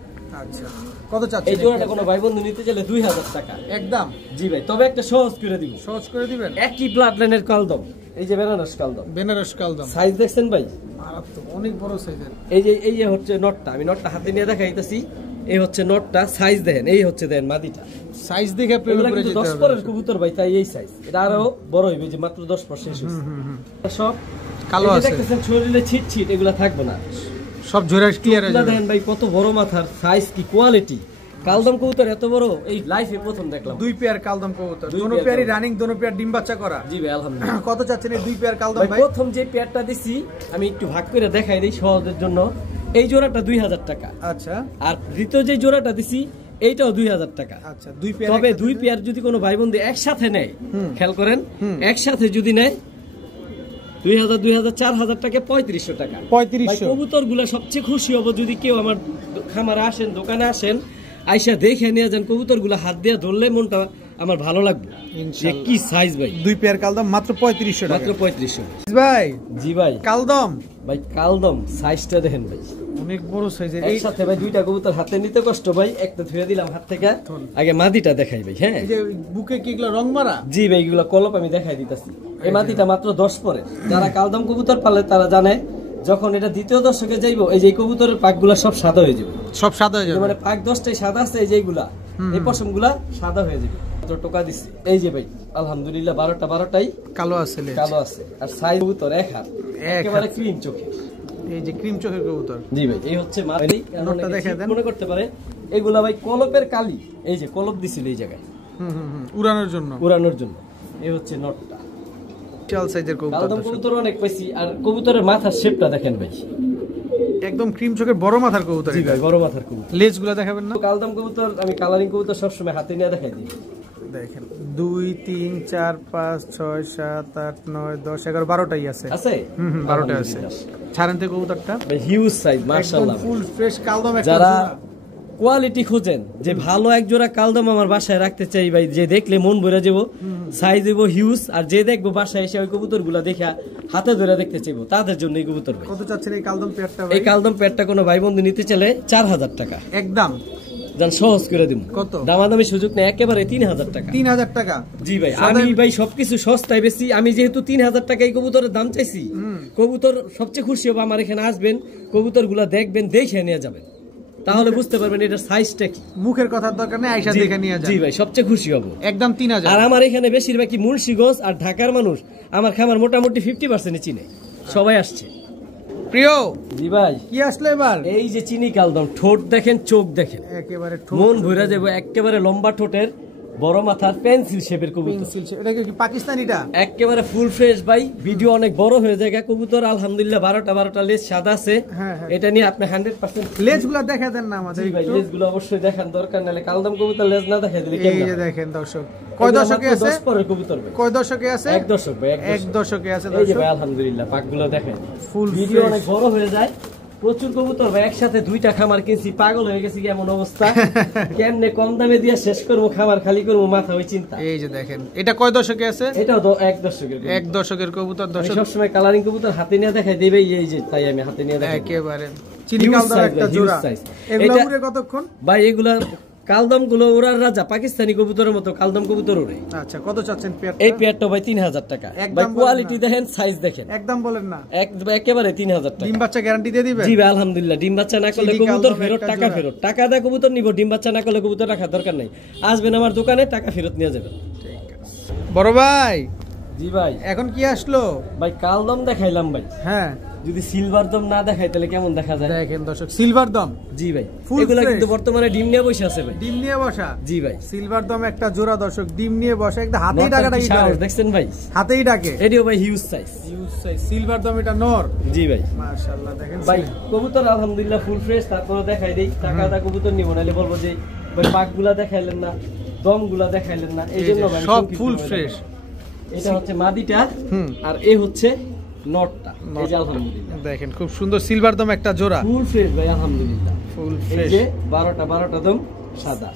আচ্ছা কত চাচ্ছেন এই জোড়াটা কোনো ভাই বন্ধু নিতে চাইলে 2000 টাকা একদম? জি ভাই, তবে একটা সহজ করে দিব। সহজ করে দিবেন? একই ব্লাড লাইনের কালদম, এই যে বেনারস কালদম, বেনারস কালদম সাইজ দেখছেন ভাই মারাত্মক, অনেক বড় সাইজের। এই যে হচ্ছে নটটা, আমি নটটা হাতে নিয়ে দেখাইতেছি, এই হচ্ছে নটটা, সাইজ দেখেন, এই হচ্ছে দেখেন মাদিটা, সাইজ দেখে প্রেমে পড়ে যেতে 10 হবে। পরের কবুতর ভাই, তাই এই সাইজ, এটা আরো বড় হইবে, যে মাত্র 10 পর শেষ হইছে। সব কালো এই যে আছে, দেখতেছেন শরীরে ছিট ছিট, এগুলা থাকবে না, সব ঝরে ক্লিয়ার হয়ে এগুলা যাবে। দেখেন ভাই কত বড় মাথার, সাইজ কি কোয়ালিটি, কালদম কবুতর এত বড় এই লাইফে প্রথম দেখলাম। দুই পেয়ার কালদম কবুতর, দুই দোনো পেয়ার পেয়ারই কালদম। রানিং, দোনো পেয়ার ডিম বাচ্চা করা। জি ভাই আলহামদুলিল্লাহ। কত চাচ্ছেন এই দুই পেয়ার কালদম ভাই ভাই? প্রথম যে পেয়ারটা দিছি আমি একটু ভাগ করে দেখাই দিই সহজের জন্য, এই জোড়াটা 2000 টাকা, আচ্ছা। আর দ্বিতীয় যে জোড়াটা দিছি এইটাও 2000 টাকা। আচ্ছা দুই পেয়ার, তবে দুই পেয়ার যদি কোনো ভাই বন্ধু একসাথে নেয়, খেয়াল করেন একসাথে যদি নেয় 2000 2000 4000 টাকা, 3500 টাকা। 3500। কবুতর গুলা সবচেয়ে খুশি হবো যদি কেউ আমার খামারে আসেন, দোকানে আসেন, আইসা দেখে নিয়ে যান, কবুতর গুলা হাত দিয়ে ধরলে মনটা আমার ভালো লাগবে। যে কি সাইজ ভাই, দুই পেয়ার কালদম মাত্র 3500 টাকা। মাত্র 3500 ভাই। জি ভাই কালদম ভাই, কালদম সাইজটা দেখেন ভাই, অনেক বড় সাইজের। এই একসাথে ভাই দুইটা কবুতর হাতে নিতে কষ্ট ভাই, একটা ধুয়ে দিলাম হাত থেকে, আগে মাদিটা দেখাই ভাই। হ্যাঁ যে বুকে কি এগুলা রং মারা? জি ভাই, এগুলো কলপ আমি দেখাই দিতেছি। এই মাদিটা মাত্র 10 পরে, যারা কালদম কবুতর পালে তারা জানে, যখন এটা দ্বিতীয় দশকে যাইবো, এই যে কবুতরের পাকগুলা সব সাদা হয়ে যাবে, সব সাদা হয়ে যাবে। মানে পাক 10টাই সাদা আছে, এই যে এইগুলা, এই পশমগুলা সাদা হয়ে যাবে। টোকা দিচ্ছি এই যে ভাই আলহামদুলিল্লাহ 12টাই কালো আছে, কালো আছে, আর সাইজ কবুতর এক হাত, একেবারে ক্রিম চোখে। এই যে ক্রিম চোখের কবুতর। জি ভাই, এই হচ্ছে মাদি, নটটা দেখে দেন। মনে করতে পারে এগুলা ভাই কলপের কালি, এই যে কলপ দিছিল এই জায়গায় উড়ানোর জন্য, উড়ানোর জন্য। এই হচ্ছে নটটা, বিশাল সাইজের কবুতর। কালদম কবুতর অনেক পাইছি, আর কবুতরের মাথার শেপটা দেখেন ভাই, একদম ক্রিম চোখের বড় মাথার কবুতর। জি ভাই বড় মাথার কবুতর। লেজগুলো দেখাবেন না? কালদম কবুতর আমি কালারিং কবুতর সবসময় হাতে নিয়ে দেখাই দিই। দেখেন 2 3 4 5 6 7 8 9 10 11 12টাই আছে। আছে 12টা আছে। ছাড়েন থেকে কবুতরটা ভাই হিউজ সাইজ মাশাআল্লাহ, ফুল ফ্রেশ কালদম। একটা যারা কোয়ালিটি খোঁজেন, যে ভালো এক জোড়া কালদম আমার বাসায় রাখতে চাই ভাই, যে দেখলে মন ভরে যাবো, সাইজ দেবো হিউজ, আর যে দেখবো বাসায় এসে ওই কবুতর গুলা দেখা হাতে ধরে দেখতে চাইবো, তাদের জন্য এই কবুতর ভাই। কত চাচ্ছেন এই কালদম পেয়ারটা ভাই? এই কালদম পেয়ারটা কোনো ভাই বন্ধু নিতে চাইলে 4000 টাকা একদম জান, সহজ করে দিব। কত? দামাদামি সুযোগ নেই, একেবারে 3000 টাকা। 3000 টাকা? জি ভাই, আমি ভাই সবকিছু সস্তায় বেশি, আমি যেহেতু 3000 টাকা এই কবুতরের দাম চাইছি, কবুতর সবচেয়ে খুশি হবে আমার এখানে আসবেন, কবুতর গুলা দেখবেন, দেখে নিয়ে যাবেন, তাহলে বুঝতে পারবেন এটার সাইজটা কি। মুখের কথার দরকার নেই, আয়শা দেখে নিয়ে যান। জি ভাই, সবচেয়ে খুশি হব। একদম 3000। আর আমার এখানে বেশিরভাগই মুন্সিগঞ্জ আর ঢাকার মানুষ, আমার খামার মোটামুটি 50% চিনে, সবাই আসছে। প্রিয় জি ভাই, কি আসলে এবার? এই যে চিনি কালদম, ঠোঁট দেখেন, চোখ দেখেন, একেবারে মন ভরে যাবে, একেবারে লম্বা ঠোঁটের, বড় মাথার, পেন্সিল শেপের কবুতর, এটা কি পাকিস্তানিটা? একেবারে ফুল ফ্রেশ ভাই। ভিডিও অনেক বড় হয়ে যায় কবুতর, আলহামদুলিল্লাহ 12টা লেজ সাদা আছে। এটা নিয়ে আপনি 100% লেজগুলো দেখা দেন না আমাদের। জি ভাই, লেজগুলো অবশ্যই দেখান, দরকার নালে কালদম কবুতর লেজ না দেখাই দিলে কেমন। এই যে দেখেন দর্শক, কয় দশকে আছে? 10 পরের কবুতর ভাই। কয় দশকে আছে? 1 দশক ভাই, 1 দশকে আছে এই যে দর্শক। ভাই আলহামদুলিল্লাহ পাকগুলো দেখেন, ফুল ভিডিও অনেক বড় হয়ে যায়, প্রচুর কবুতর ভাই, একসাথে 2টা খামার কিনছি, পাগল হয়ে গেছি এমন অবস্থা, কেমনে কম দামে দিয়ে শেষ করবো, খামার খালি করবো, মাথা ওই চিন্তা। এই যে দেখেন, এটা কয় দশকে আছে? এটাও 1 দশকের। 1 দশকের কবুতর দর্শক। সবসময় কালারিং কবুতর হাতে নিয়ে দেখাই দেবে, এই যে তাই আমি হাতে নিয়ে দেখাই। একেবারে চিনি কালদম একটা জোড়া। এগুলো উড়ে কতক্ষণ ভাই? এগুলা কালদম গুলো ওরার রাজা পাকিস্তানি কবুতরের মতো কালদম কবুতর ওরে। আচ্ছা কত চাচ্ছেন পেয়ারটা? এই পেয়ারটা ভাই 3000 টাকা। ভাই কোয়ালিটি দেখেন, সাইজ দেখেন, একদম বলেন না, একেবারে 3000 টাকা। ডিম বাচ্চা গ্যারান্টি দিয়ে দিবেন? জি ভাই আলহামদুলিল্লাহ। ডিম বাচ্চা না করলে কবুতর ফেরত, টাকা ফেরত। টাকা দেয় কবুতর নিব, ডিম বাচ্চা না করলে কবুতর রাখার দরকার নাই। আসবেন আমার দোকানে, টাকা ফেরত নিয়ে যাবেন। বড় ভাই জি ভাই এখন কি আসলো? ভাই কালদম দেখাইলাম ভাই, হ্যাঁ যদি সিলভার দম না দেখাই তাহলে কেমন দেখা যায়? দেখেন দর্শক সিলভার দম। জি ভাই এগুলা কিন্তু বর্তমানে ডিম নিয়ে বসে আছে ভাই। ডিম নিয়ে বসা? জি ভাই সিলভার দম একটা জোড়া দর্শক, ডিম নিয়ে বসা, একদম হাতেই ডাকাডাকি করে। দেখছেন ভাই, হাতেই ডাকে। এডিও ভাই huge size. Huge size silver দম, এটা নর। জি ভাই মাশাআল্লাহ দেখেন ভাই কবুতর আলহামদুলিল্লাহ ফুল ফ্রেশ। তারপরে দেখাই দেই, টাকা দা কবুতর নিব, নাহলে বলবো যে ভাই পাকগুলা দেখাইলেন না, দমগুলা দেখাইলেন না। এইজন্য ভাই সব ফুল ফ্রেশ। এটা হচ্ছে মাদিটা, আর এই হচ্ছে নটটা। এই যে আলহামদুলিল্লাহ দেখেন খুব সুন্দর সিলভার দম একটা জোড়া, ফুল ফ্রেশ ভাই আলহামদুলিল্লাহ, ফুল এই ফ্রেশ। যে 12টা দম সাদা।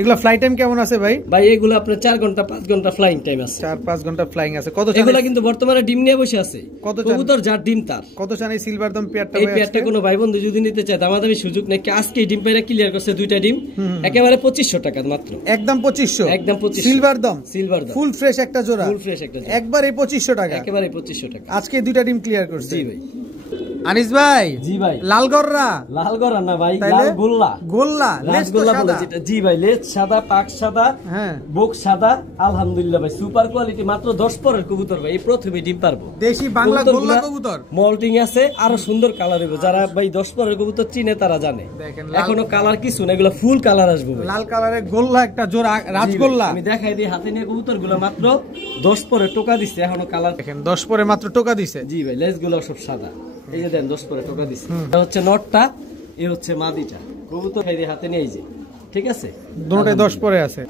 এগুলা ফ্লাই টাইম কেমন আছে ভাই? ভাই এগুলো আপনার 4 ঘন্টা 5 ঘন্টা ফ্লাইং টাইম আছে। 4-5 ঘন্টা ফ্লাইং আছে। কত চান? এগুলা কিন্তু বর্তমানে ডিম নিয়ে বসে আছে। কত চান? কবুতর যার ডিম তার। কত চান এই সিলভার দম পেয়ারটা? এই পেয়ারটা কোনো ভাই বন্ধু যদি নিতে চায় দামাদামি সুযোগ নেই। আজকে ডিম পেয়ারটা ক্লিয়ার করছে, 2টা ডিম একেবারে 2500 টাকা মাত্র। একদম 2500? একদম 2500 সিলভার দম, সিলভার দম ফুল ফ্রেশ একটা জোড়া, ফুল ফ্রেশ একটা জোড়া একবারে 2500 টাকা। একেবারে 2500 টাকা আজকে 2টা ডিম ক্লিয়ার করছে। জি ভাই। আনিস ভাই জি ভাই লাল গররা? লাল গররা না ভাই, লাল গোল্লা। গোল্লা, লেজ তো গোল্লা বলে সাদা। যেটা। জি ভাই লেজ সাদা, পাক সাদা, হ্যাঁ বুক সাদা আলহামদুলিল্লাহ ভাই সুপার কোয়ালিটি। মাত্র 10 পরের কবুতর ভাই, এই প্রথমে ডিম পারবো। দেশি বাংলা গোল্লা কবুতর, মল্টিং আছে, আরো সুন্দর কালার হবে। যারা ভাই 10 পরের কবুতর চিনে তারা জানে। দেখেন এখনো কালার কিছু না, এগুলো ফুল কালার আসবে ভাই। লাল কালারের গোল্লা একটা জোড়া, রাজগোল্লা। আমি দেখাই দিই হাতে নিয়ে কবুতর গুলো মাত্র 10 পরে টোকা দিচ্ছে, এখনো কালার। দেখেন 10 পরে মাত্র টোকা দিছে। জি ভাই লেজ গুলো সব সাদা। এই যে দেন 10 পরে টোকা দিচ্ছে। এটা হচ্ছে নটটা, এই হচ্ছে মাদিটা। কবুতর খাই দিয়ে হাতে নিয়ে এই যে, ঠিক আছে, দুটোটাই 10 পরে আছে।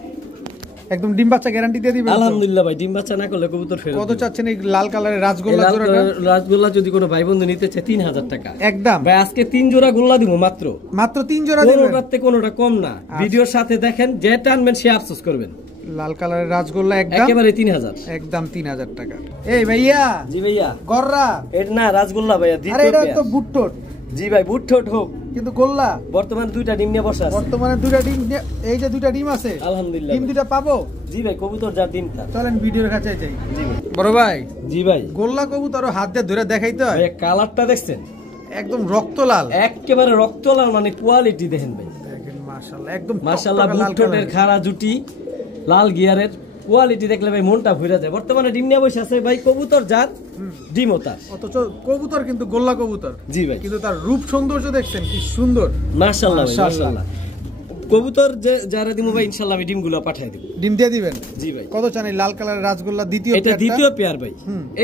একদম ডিম বাচ্চা গ্যারান্টি দিয়ে দিবেন? আলহামদুলিল্লাহ ভাই ডিম বাচ্চা না করলে কবুতর ফেরত। কত চাচ্ছেন এই লাল কালারের রাজগোল্লা জোড়াটা? রাজগোল্লা যদি কোনো ভাই বন্ধু নিতে চায় 3000 টাকা একদম। ভাই আজকে 3 জোড়া গোল্লা দিব মাত্র। মাত্র 3 জোড়া দিবেন? কোনোটাতে কোনোটা কম না। ভিডিওর সাথে দেখেন, যে টানবেন সে আফসোস করবেন। লাল কালারের রাজগোল্লা একদম একেবারে 3000, একদম 3000 টাকা। এই ভাইয়া জি ভাইয়া গররা? এটা না রাজগোল্লা ভাইয়া, আরে দ্বিতীয় এটা পেয়ার। তো বুটটোট। জি ভাই বুট ঠোঁট হোক, কিন্তু গোল্লা বর্তমানে 2টা ডিম নিয়ে বসে আছে। বর্তমানে 2টা ডিম, এই যে 2টা ডিম আছে আলহামদুলিল্লাহ। ডিম 2টা পাবো? জি ভাই কবুতর যার ডিম তার। চলেন ভিডিওর কাছে যাই। জি ভাই। বড় ভাই জি ভাই গোল্লা কবুতর হাত দিয়ে ধরে দেখাইতে হয়? ভাই কালারটা দেখছেন, একদম রক্ত লাল, একেবারে রক্ত লাল, মানে কোয়ালিটি দেখেন ভাই। দেখেন মাশাআল্লাহ, একদম মাশাআল্লাহ। টকটকে বুট লাল ঠোঁটের কালারের। খাড়া জুটি, লাল গিয়ারের কোয়ালিটি দেখলে ভাই মনটা ভরে যায়। বর্তমানে ডিম নিয়ে বসে আছে ভাই, কবুতর যার ডিমও তার। অথচ কবুতর কিন্তু গোল্লা কবুতর। জি ভাই কিন্তু তার রূপ সৌন্দর্য দেখছেন কি সুন্দর। মাশাআল্লাহ ভাই মাশাআল্লাহ। মাশাআল্লাহ। কবুতর যে যারা দিমু ভাই ইনশাআল্লাহ আমি ডিমগুলো পাঠিয়ে দেব। ডিম দিয়ে দিবেন? জি ভাই। কত চান এই লাল কালারের রাজগোল্লা দ্বিতীয় এটা পেয়ারটা? দ্বিতীয় পেয়ার ভাই।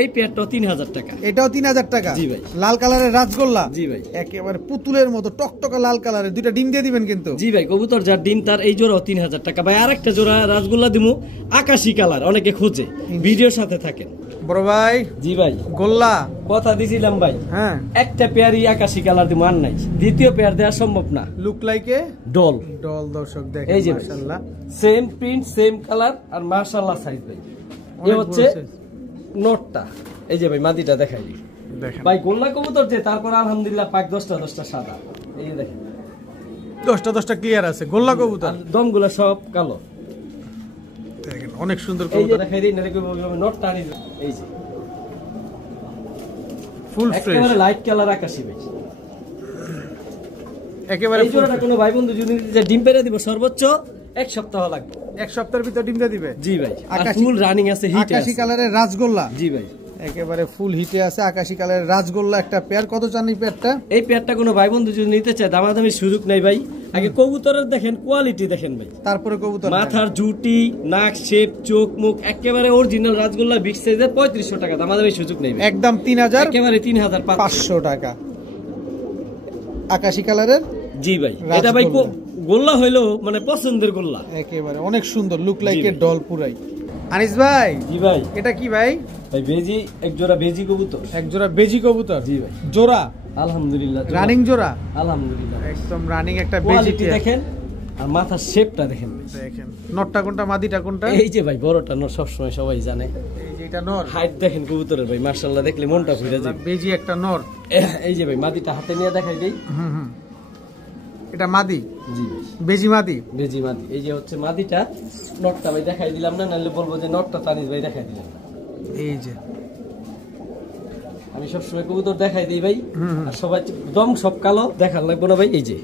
এই পেয়ারটা 3000 টাকা। এটাও 3000 টাকা? জি ভাই। লাল কালারের রাজগোল্লা? জি ভাই। একেবারে পুতুলের মতো টকটকা লাল কালারের, 2টা ডিম দিয়ে দিবেন কিন্তু? জি ভাই কবুতর যার ডিম তার। এই জোড়াও 3000 টাকা ভাই। আরেকটা জোড়া রাজগোল্লা দিমু আকাশী কালার, অনেকে খোঁজে, ভিডিওর সাথে থাকেন। বড় ভাই জি ভাই গোল্লা কথা দিছিলাম ভাই, হ্যাঁ একটা পেয়ারই আকাশী কালার দিমু, আর নাই। দ্বিতীয় পেয়ার দেওয়া সম্ভব না। Look like a doll. Doll দর্শক দেখেন এই যে মাশাআল্লাহ, সেম প্রিন্ট সেম কালার আর মাশাআল্লাহ সাইজ ভাই। এই হচ্ছে নোটটা। এই যে ভাই মাদিটা দেখাই দিই দেখেন ভাই। গোল্লা কবুতর যে, তারপর আলহামদুলিল্লাহ পাক 10টা সাদা। এই যে দেখেন 10টা ক্লিয়ার আছে গোল্লা কবুতর। দমগুলা সব কালো। দেখেন অনেক সুন্দর এই যে কবুতর, দেখাই দিই, নাকি বলবো নোটটা আনি। এই যে ফুল ফ্রেশ, একেবারে লাইট কালার আকাশী ভাই। একেবারে এই জোড়াটা কোনো ভাই বন্ধু যদি নিতে চায় ডিম পেরে দিব সর্বোচ্চ 1 সপ্তাহ লাগবে। 1 সপ্তাহের ভিতর ডিম দিয়ে দিবে? জি ভাই। আর আকাশী- ফুল রানিং আছে, হিট আকাশী আছে। কালারের রাজগোল্লা? জি ভাই একেবারে ফুল হিটে আছে আকাশী কালারের রাজগোল্লা একটা পেয়ার। কত চান এই পেয়ারটা? এই পেয়ারটা কোনো ভাই বন্ধু যদি নিতে চায় দামাদামির সুযোগ নেই ভাই। আগে কবুতরের দেখেন কোয়ালিটি দেখেন ভাই। তারপরে কবুতর মাথার জুটি, নাক শেপ, চোখ মুখ একেবারে অরিজিনাল রাজগোল্লা বিগ সাইজের 3500 টাকা। দামাদামির সুযোগ নেই ভাই। একদম 3000, একেবারে 3500 টাকা। আকাশী কালারের? জি ভাই। এটা ভাই গোল্লা হইলো মানে পছন্দের গোল্লা। একেবারে অনেক সুন্দর, লুক লাইক জি এ ভাই। ডল পুরাই। আনিস ভাই জি ভাই। এটা কি ভাই? ভাই বেজি, এক জোড়া বেজি কবুতর। এক জোড়া বেজি কবুতর? জি ভাই। জোড়া? আলহামদুলিল্লাহ রানিং জোড়া? আলহামদুলিল্লাহ একদম রানিং একটা বেজি। কোয়ালিটি দেখেন আর মাথার শেপটা দেখেন ভাই। দেখেন নটটা কোনটা মাদিটা কোনটা? এই যে ভাই বড়টা নর, সবসময় সবাই জানে। এই যে এটা নর। হাইট দেখেন কবুতরের ভাই, মাশাআল্লাহ দেখলে মনটা ভরে যায়। বেজি একটা নর। এই যে ভাই মাদিটা হাতে নিয়ে দেখাই দেই। এটা মাদি? জি ভাই, বেজি মাদি? বেজি মাদি। এই যে হচ্ছে মাদিটা, নটটা ভাই দেখাই দিলাম না, নাহলে বলবো যে নটটা তানিজ ভাই দেখাই দিলেন। এই যে আমি সবসময় কবুতর দেখাই দিই ভাই, আর সবাই দম সব কালো দেখার লাগবে না ভাই। এই যে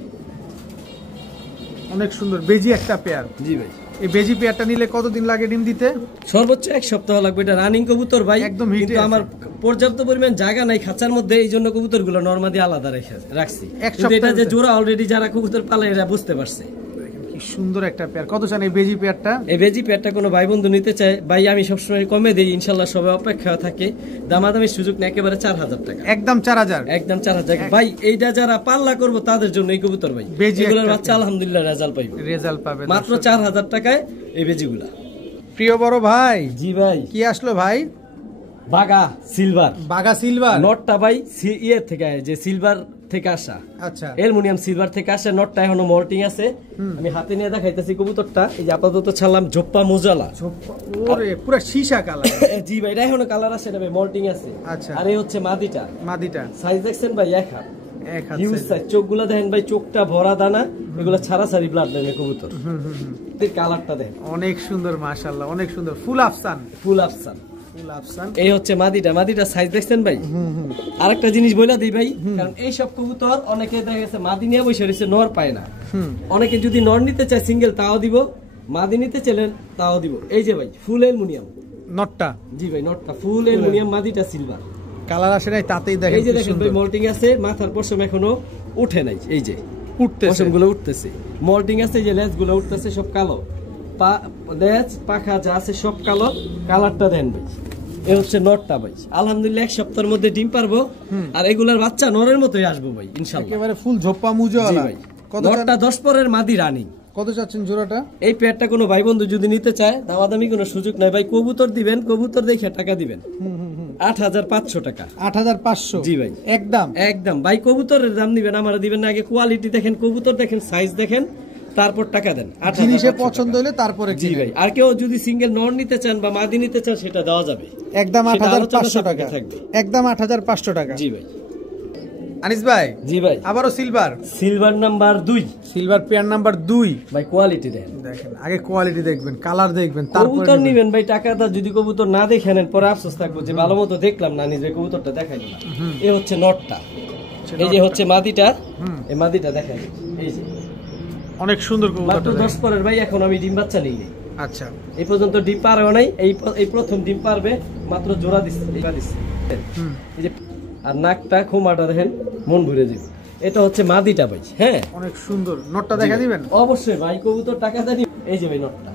অনেক সুন্দর বেজি একটা পেয়ার। জি ভাই, এই বেজি পেয়ারটা নিলে কতদিন লাগে ডিম দিতে? সর্বোচ্চ 1 সপ্তাহ লাগবে। এটা রানিং কবুতর ভাই, একদম হিটে কিন্তু আছে। আমার পর্যাপ্ত পরিমাণ জায়গা নাই খাঁচার মধ্যে, এই জন্য কবুতর গুলো নরমালি আলাদা রাখছি। এক কিন্তু এটা সপ্তাহের যে মধ্যে? জোড়া অলরেডি যারা কবুতর পালে এরা বুঝতে পারছে। কি সুন্দর একটা পেয়ার। কত চান এই বেজি পেয়ারটা? এই বেজি পেয়ারটা কোনো ভাই বন্ধু নিতে চায় ভাই, আমি সবসময় কমে দিই, ইনশাল্লাহ সবাই অপেক্ষা থাকে। দামাদামি সুযোগ নেই, একেবারে 4000 টাকা, একদম 4000? একদম 4000 ভাই। এইটা যারা পাল্লা করবো তাদের জন্য এই কবুতর ভাই, বেজি এগুলোর একটা বাচ্চা আলহামদুলিল্লাহ রেজাল্ট পাইবে, রেজাল্ট পাবে মাত্র 4000 টাকায় এই বেজিগুলা। প্রিয় বড় ভাই, জি ভাই, কি আসলো ভাই? বাগা সিলভার, বাগা সিলভার? নটটা ভাই ইয়ে থেকে, যে সিলভার থেকে আসা, আচ্ছা, অ্যালুমিনিয়াম সিলভার থেকে আসে। নটটা এখনো মল্টিং আছে, আমি হাতে নিয়ে দেখাইতেছি কবুতরটা। এই যে আপাতত ছাড়লাম ঝোপ্পা মুজালা। ওরে পুরো সীসা কালার। জি ভাই, এটা এখনো কালার আসে না ভাই, মল্টিং আছে। আচ্ছা, আর এই হচ্ছে মাদিটা। মাদিটা সাইজ দেখছেন ভাই, এক হাত, এক হাত হিউজ size। সাইজ। চোখগুলা দেখেন ভাই, চোখটা ভরা দানা, এগুলা ছাড়াছাড়ি ব্লাড লাইনের কবুতর। কালারটা দেখেন অনেক সুন্দর, মাশাআল্লাহ অনেক সুন্দর, ফুল আফসান, ফুল আফসান। ফুল আফসান। এই হচ্ছে মাদিটা, মাদিটা সাইজ দেখছেন ভাই। আরেকটা জিনিস বলে দিই ভাই, কারণ এই সব কবুতর অনেকে দেখা গেছে মাদি নিয়ে বসে রয়েছে, নর পায় না। অনেকে যদি নর নিতে চায় সিঙ্গেল তাও দিব, মাদি নিতে চাইলেন তাও দিব। এই যে ভাই ফুল অ্যালুমিনিয়াম নটটা? জি ভাই, নটটা ফুল অ্যালুমিনিয়াম, মাদিটা সিলভার। কালার আসে নাই তাতেই দেখেন। এই যে দেখেন ভাই, মল্টিং আছে, মাথার পশম এখনো উঠে নাই। এই যে উঠতেছে, পশমগুলো উঠতেছে, মল্টিং আছে, এই যে লেজগুলো উঠতেছে সব কালো, লেজ পাখা যা আছে সব কালো। কালারটা দেন ভাই। এই হচ্ছে নটটা ভাই, আলহামদুলিল্লাহ 1 সপ্তাহের মধ্যে ডিম পারবো, আর এগুলার বাচ্চা নরের মতোই আসবো ভাই ইনশাআল্লাহ। একেবারে ফুল ঝোপ্পা মুজো জি ভাই, নটটা 10 পরের মাদি রানিং। কত চাচ্ছেন জোড়াটা? এই পেয়ারটা কোনো ভাই বন্ধু যদি নিতে চায় দামাদামি কোনো সুযোগ নাই ভাই, কবুতর দিবেন, কবুতর দেখে টাকা দিবেন। 8500 টাকা। 8500? জি ভাই, একদম একদম ভাই। কবুতরের দাম দিবেন, আমার দিবেন না। আগে কোয়ালিটি দেখেন, কবুতর দেখেন, সাইজ দেখেন, তারপর টাকা দেন। জিনিসে পছন্দ হলে তারপরে জি ভাই। আর কেউ যদি সিঙ্গেল নর নিতে চান বা মাদি নিতে চান সেটা দেওয়া যাবে, একদম 8500 টাকা থাকবে, একদম 8500 টাকা। জি ভাই। আনিস ভাই, জি ভাই, আবারও silver, silver number 2, silver pair number 2 ভাই। কোয়ালিটি দেখেন, দেখেন আগে কোয়ালিটি দেখবেন, কালার দেখবেন, তারপর কবুতর নিবেন ভাই। টাকাটা যদি কবুতর না দেখে নেন পরে আফসোস থাকবো যে ভালো মতো দেখলাম না, নিজে কবুতরটা দেখাইলো না। এই হচ্ছে নটটা, এই যে হচ্ছে মাদিটা, এই মাদিটা দেখেন। এই যে অনেক সুন্দর মাত্র কবুতর। 10 পরের ভাই, এখন আমি ডিম বাচ্চা নেই। আচ্ছা, এই পর্যন্ত ডিম পারেও নাই, এই প্রথম ডিম পারবে, মাত্র জোড়া দিচ্ছে, এই যে। আর নাকটা খোমাটা দেখেন, মন ভরে যাবে। এটা হচ্ছে মাদিটা ভাই। হ্যাঁ, অনেক সুন্দর। নটটা দেখা দিবেন? অবশ্যই ভাই, কবুতর টাকা জানি। এই যে ভাই নটটা,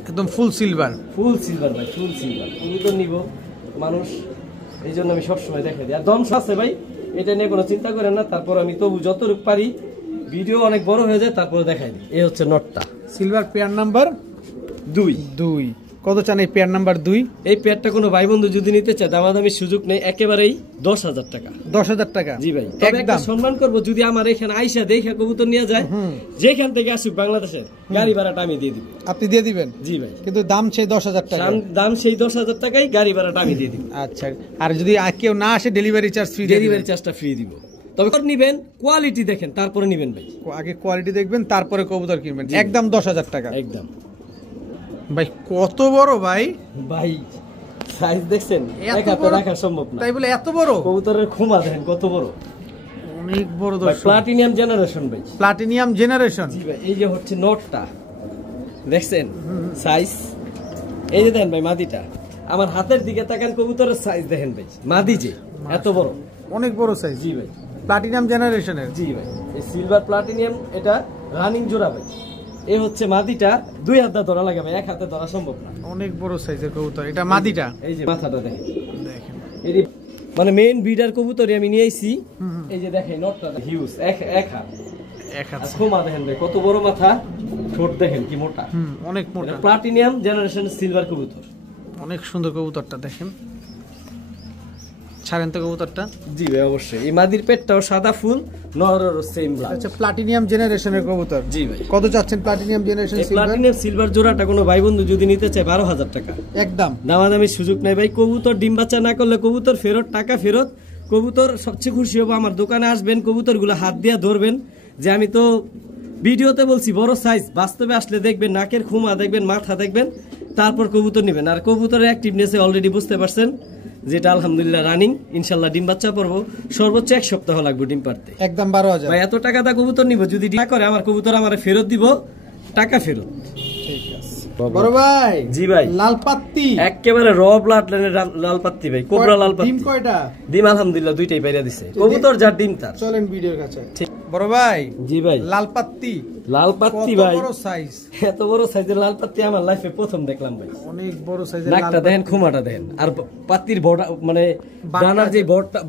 একদম ফুল সিলভার, ফুল সিলভার ভাই, ফুল সিলভার। কবুতর নিব মানুষ, এই জন্য আমি সবসময় দেখাই দিই। আর দম আছে ভাই, এটা নিয়ে কোনো চিন্তা করেন না। তারপর আমি তবু যতটুকু পারি, ভিডিও অনেক বড় হয়ে যায় তারপরে দেখাই দিই। এই হচ্ছে নটটা, সিলভার পেয়ার নাম্বার 2। কত চান এই পেয়ার নাম্বার 2? এই পেয়ারটা কোনো ভাই বন্ধু যদি নিতে চায় দামাদামির সুযোগ নেই, একেবারেই 10000 টাকা। 10000 টাকা? জি ভাই, তবে একটা সম্মান করবো, যদি আমার এখানে আইসা দেখে কবুতর নিয়ে যায়, যেখান থেকে আসুক বাংলাদেশের, গাড়ি ভাড়াটা আমি দিয়ে দিব। আপনি দিয়ে দিবেন? জি ভাই, কিন্তু দাম সেই 10000 টাকা। দাম সেই 10000 টাকাই, গাড়ি ভাড়াটা আমি দিয়ে দিব। আচ্ছা, আর যদি কেউ না আসে ডেলিভারি চার্জ ফ্রি? ডেলিভারি চার্জটা ফ্রি দিব। তবে নিবেন, কোয়ালিটি দেখেন, তারপরে নিবেন ভাই। আগে কোয়ালিটি দেখবেন, তারপরে কবুতর কিনবেন। একদম 10000 টাকা একদম। ভাই কত বড় ভাই! ভাই সাইজ দেখছেন, এত একা তো বড়? রাখা সম্ভব না। তাই বলে এত বড়? কবুতরের খুমা দেখেন কত বড়, অনেক বড়। প্লাটিনিয়াম জেনারেশন ভাই, প্লাটিনিয়াম জেনারেশন। জি ভাই। এই যে হচ্ছে নটটা দেখছেন, সাইজ। এই যে দেখেন ভাই মাদিটা, আমার হাতের দিকে তাকান, কবুতরের সাইজ দেখেন ভাই, মাদি যে এত বড়, অনেক বড় সাইজ। জি ভাই, প্লাটিনিয়াম জেনারেশনের। জি ভাই। এই সিলভার প্লাটিনিয়াম, এটা রানিং জোড়া ভাই। এই হচ্ছে মাদিটা, 2 হাতে ধরা লাগে ভাই, 1 হাতে ধরা সম্ভব না। অনেক বড় সাইজের কবুতর। এটা মাদিটা। এই যে মাথাটা দেখেন, দেখেন এই মানে মেইন ব্রিডার কবুতরই আমি নিয়ে আইছি। এই যে দেখেন নটটা হিউজ, এক হাত। খোমা দেখেন ভাই কত বড় মাথা, ঠোঁট দেখেন কি মোটা, অনেক মোটা। প্লাটিনিয়াম জেনারেশন সিলভার কবুতর, অনেক সুন্দর কবুতরটা দেখেন। ছাড়েন তো কবুতরটা। জি ভাই অবশ্যই। এই মাদির পেটটাও সাদা ফুল, নরেরও সেম ব্লাড। আচ্ছা, প্লাটিনিয়াম জেনারেশনের কবুতর। জি ভাই। কত চাচ্ছেন platinum generation silver? Platinum silver জোড়াটা কোনো ভাই বন্ধু যদি নিতে চায় 12000 টাকা। একদম দামাদামির সুযোগ নাই ভাই। কবুতর ডিম বাচ্চা না করলে কবুতর ফেরত, টাকা ফেরত। কবুতর সবচেয়ে খুশি হবো, আমার দোকানে আসবেন, কবুতর গুলো হাত দিয়ে ধরবেন, যে আমি তো ভিডিওতে বলছি বড় সাইজ, বাস্তবে আসলে দেখবেন নাকের খুমা দেখবেন, মাথা দেখবেন, তারপর কবুতর নেবেন। আর কবুতরের অ্যাক্টিভনেসে অলরেডি বুঝতে পারছেন, যেটা আলহামদুলিল্লাহ রানিং। ইনশাল্লাহ ডিম বাচ্চা পড়বো, সর্বোচ্চ 1 সপ্তাহ লাগবে ডিম পারতে। একদম 12,000 ভাই এত টাকা দা কবুতর নিব, যদি ডিম করে আমার কবুতর আমার ফেরত দিব, টাকা ফেরত। ঠিক আছে বড় ভাই। জি ভাই, লাল পাত্তি একেবারে র ব্লাড লাইনের লাল পাত্তি ভাই, কোবরা লাল পাত্তি। ডিম কয়টা? ডিম আলহামদুলিল্লাহ 2টাই পাইরা দিছে, কবুতর যার ডিম তার। চলেন ভিডিওর কাছে। ঠিক বড় ভাই। জি ভাই, লাল পাত্তি। লাল পাত্তি কত ভাই, বড় সাইজ! এত বড় সাইজের লাল পাত্তি আমার লাইফে প্রথম দেখলাম ভাই। অনেক বড় সাইজের লাল নাকটা দেখেন, খুমাটা দেখেন, আর পাত্তির বর্ডার মানে ডানার যে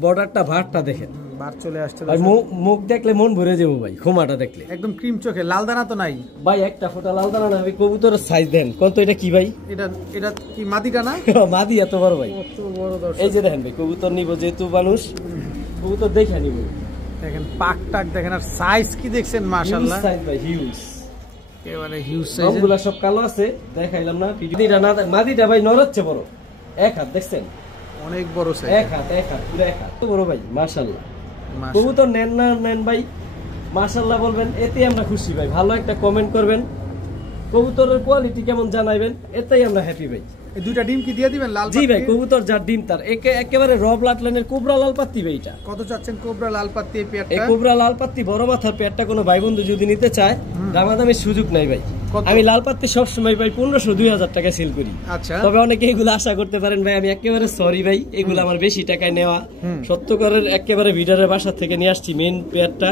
বর্ডারটা ভাটটা দেখেন, বার চলে আসছে ভাই। মুখ দেখলে মন ভরে যাবো ভাই, খুমাটা দেখলে। একদম ক্রিম চোখে, লাল দানা তো নাই ভাই, একটা ফোঁটা লাল দানা না। কবুতরের সাইজ দেন কত, এটা কি ভাই? এটা কি মাদিটা না? মাদি এত বড় ভাই, কত বড় দর্শক। এই যে দেখেন ভাই, কবুতর নিব যেহেতু মানুষ, কবুতর দেখে নিব। দেখেন পাক টাক দেখেন, আর সাইজ কি দেখছেন মাশাআল্লাহ, সাইজ ভাই হিউজ, একেবারে হিউজ সাইজ। সবগুলা সব কালো আছে, দেখাইলাম না। মাদিটা না, মাদিটা ভাই নরচ্ছে বড়, 1 হাত দেখছেন, অনেক বড় সাইজ। 1 হাত পুরো 1 হাত বড় ভাই, মাশাআল্লাহ। কবুতর নেন না নেন ভাই, মাশাআল্লাহ বলবেন, এতে আমরা খুশি ভাই। ভালো একটা কমেন্ট করবেন, কবুতরের কোয়ালিটি কেমন জানাইবেন, এতেই আমরা হ্যাপি ভাই। এই দুইটা ডিম কি দিয়ে দিবেন? লাল জি ভাই, কবুতর যার ডিম তার, একেবারে র ব্লাড লাইনের কোবরা লাল পাত্তি ভাই। এটা কত চাচ্ছেন কোবরা লাল পাত্তি এই পেয়ারটা? এই কোবরা লাল পাত্তি বড় মাথার পেয়ারটা কোনো ভাই বন্ধু যদি নিতে চায়, দামাদামির সুযোগ নাই ভাই। আমি লাল পাত্তি সব সময় ভাই 1500-2000 টাকা সেল করি। আচ্ছা, তবে অনেকে এগুলো আশা করতে পারেন ভাই, আমি একেবারে সরি ভাই, এগুলো আমার বেশি টাকায় নেওয়া। সত্যকরের একেবারে ভিডারের বাসা থেকে নিয়ে আসছি মেন পেয়ারটা,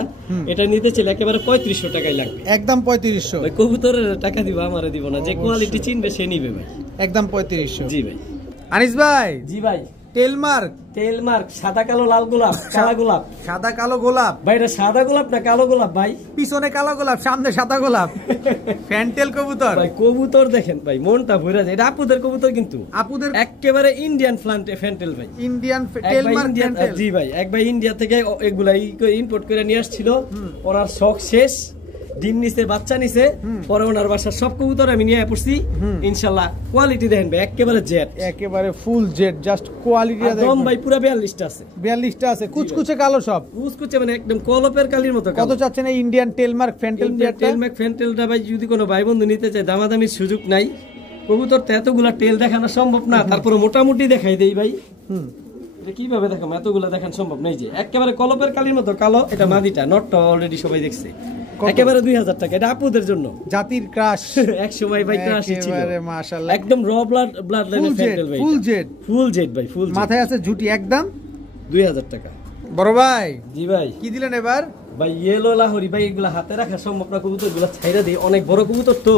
এটা নিতে চাইলে একেবারে 3500 টাকায় লাগবে। একদম 3500 ভাই। কবুতরের টাকা দিব, আমারে দিব না, যে কোয়ালিটি চিনবে সে নিবে ভাই, একদম 3500। জি ভাই। আনিস ভাই। জি ভাই, টেলমার্ক সাদা কালো লাল গোলাপ, কালো গোলাপ, সাদা কালো গোলাপ ভাই। এটা সাদা গোলাপ না কালো গোলাপ ভাই? পিছনে কালো গোলাপ, সামনে সাদা গোলাপ। ফ্যান্টেল কবুতর ভাই, কবুতর দেখেন ভাই, মনটা ভরে যায়। এটা আপুদের কবুতর, কিন্তু আপুদের একেবারে ইন্ডিয়ান ফ্যান্টেল ভাই, ইন্ডিয়ান টেলমার্ক ফ্যান্টেল। জি ভাই, এক ভাই ইন্ডিয়া থেকে এগুলা ইম্পোর্ট করে নিয়ে আসছিল, ওনার শখ শেষ, ডিম নিছে, বাচ্চা নিছে, পরে ওনার বাসার সব কবুতর আমি নিয়ে পড়ছি। ইনশাআল্লাহ কোয়ালিটি দেখেন ভাই, একেবারে জেড, একেবারে ফুল জেড, জাস্ট কোয়ালিটি একদম ভাই, পুরো 42টা আছে, 42টা আছে, কুচকুচে কালো সব, কুচকুচে মানে একদম কলপের কালির মতো। কত চাচ্ছেন এই ইন্ডিয়ান টেলমার্ক ফ্যান্টেল? টেলমার্ক ফ্যান্টেলটা ভাই, যদি কোনো ভাই বন্ধু নিতে চায়, দামাদামির সুযোগ নাই। কবুতর তো এতগুলা টেল দেখানো সম্ভব না, তারপরে মোটামুটি দেখাই দেই ভাই। কিভাবে দেখাম, এতগুলা দেখানো সম্ভব নেই। যে একেবারে কলপের কালির মতো কালো, এটা মাদিটা, নটটা অলরেডি সবাই দেখছে, একেবারে 2000 টাকা। এটা আপুদের জন্য, জাতির ক্রাশ, এক সময় ভাই ক্রাশ ছিল, একেবারে মাশাআল্লাহ, একদম র ব্লাড লাইনের ফ্যান্টেল ভাই, ফুল জেড ভাই, ফুল মাথায় আছে ঝুটি, একদম 2000 টাকা। বড় ভাই। জি ভাই, কি দিলেন এবার? ভাই ইয়েলো লাহোরি ভাই, এগুলা হাতে রাখা সম্ভব না, কবুতর গুলা ছাইরা দিই, অনেক বড় কবুতর তো,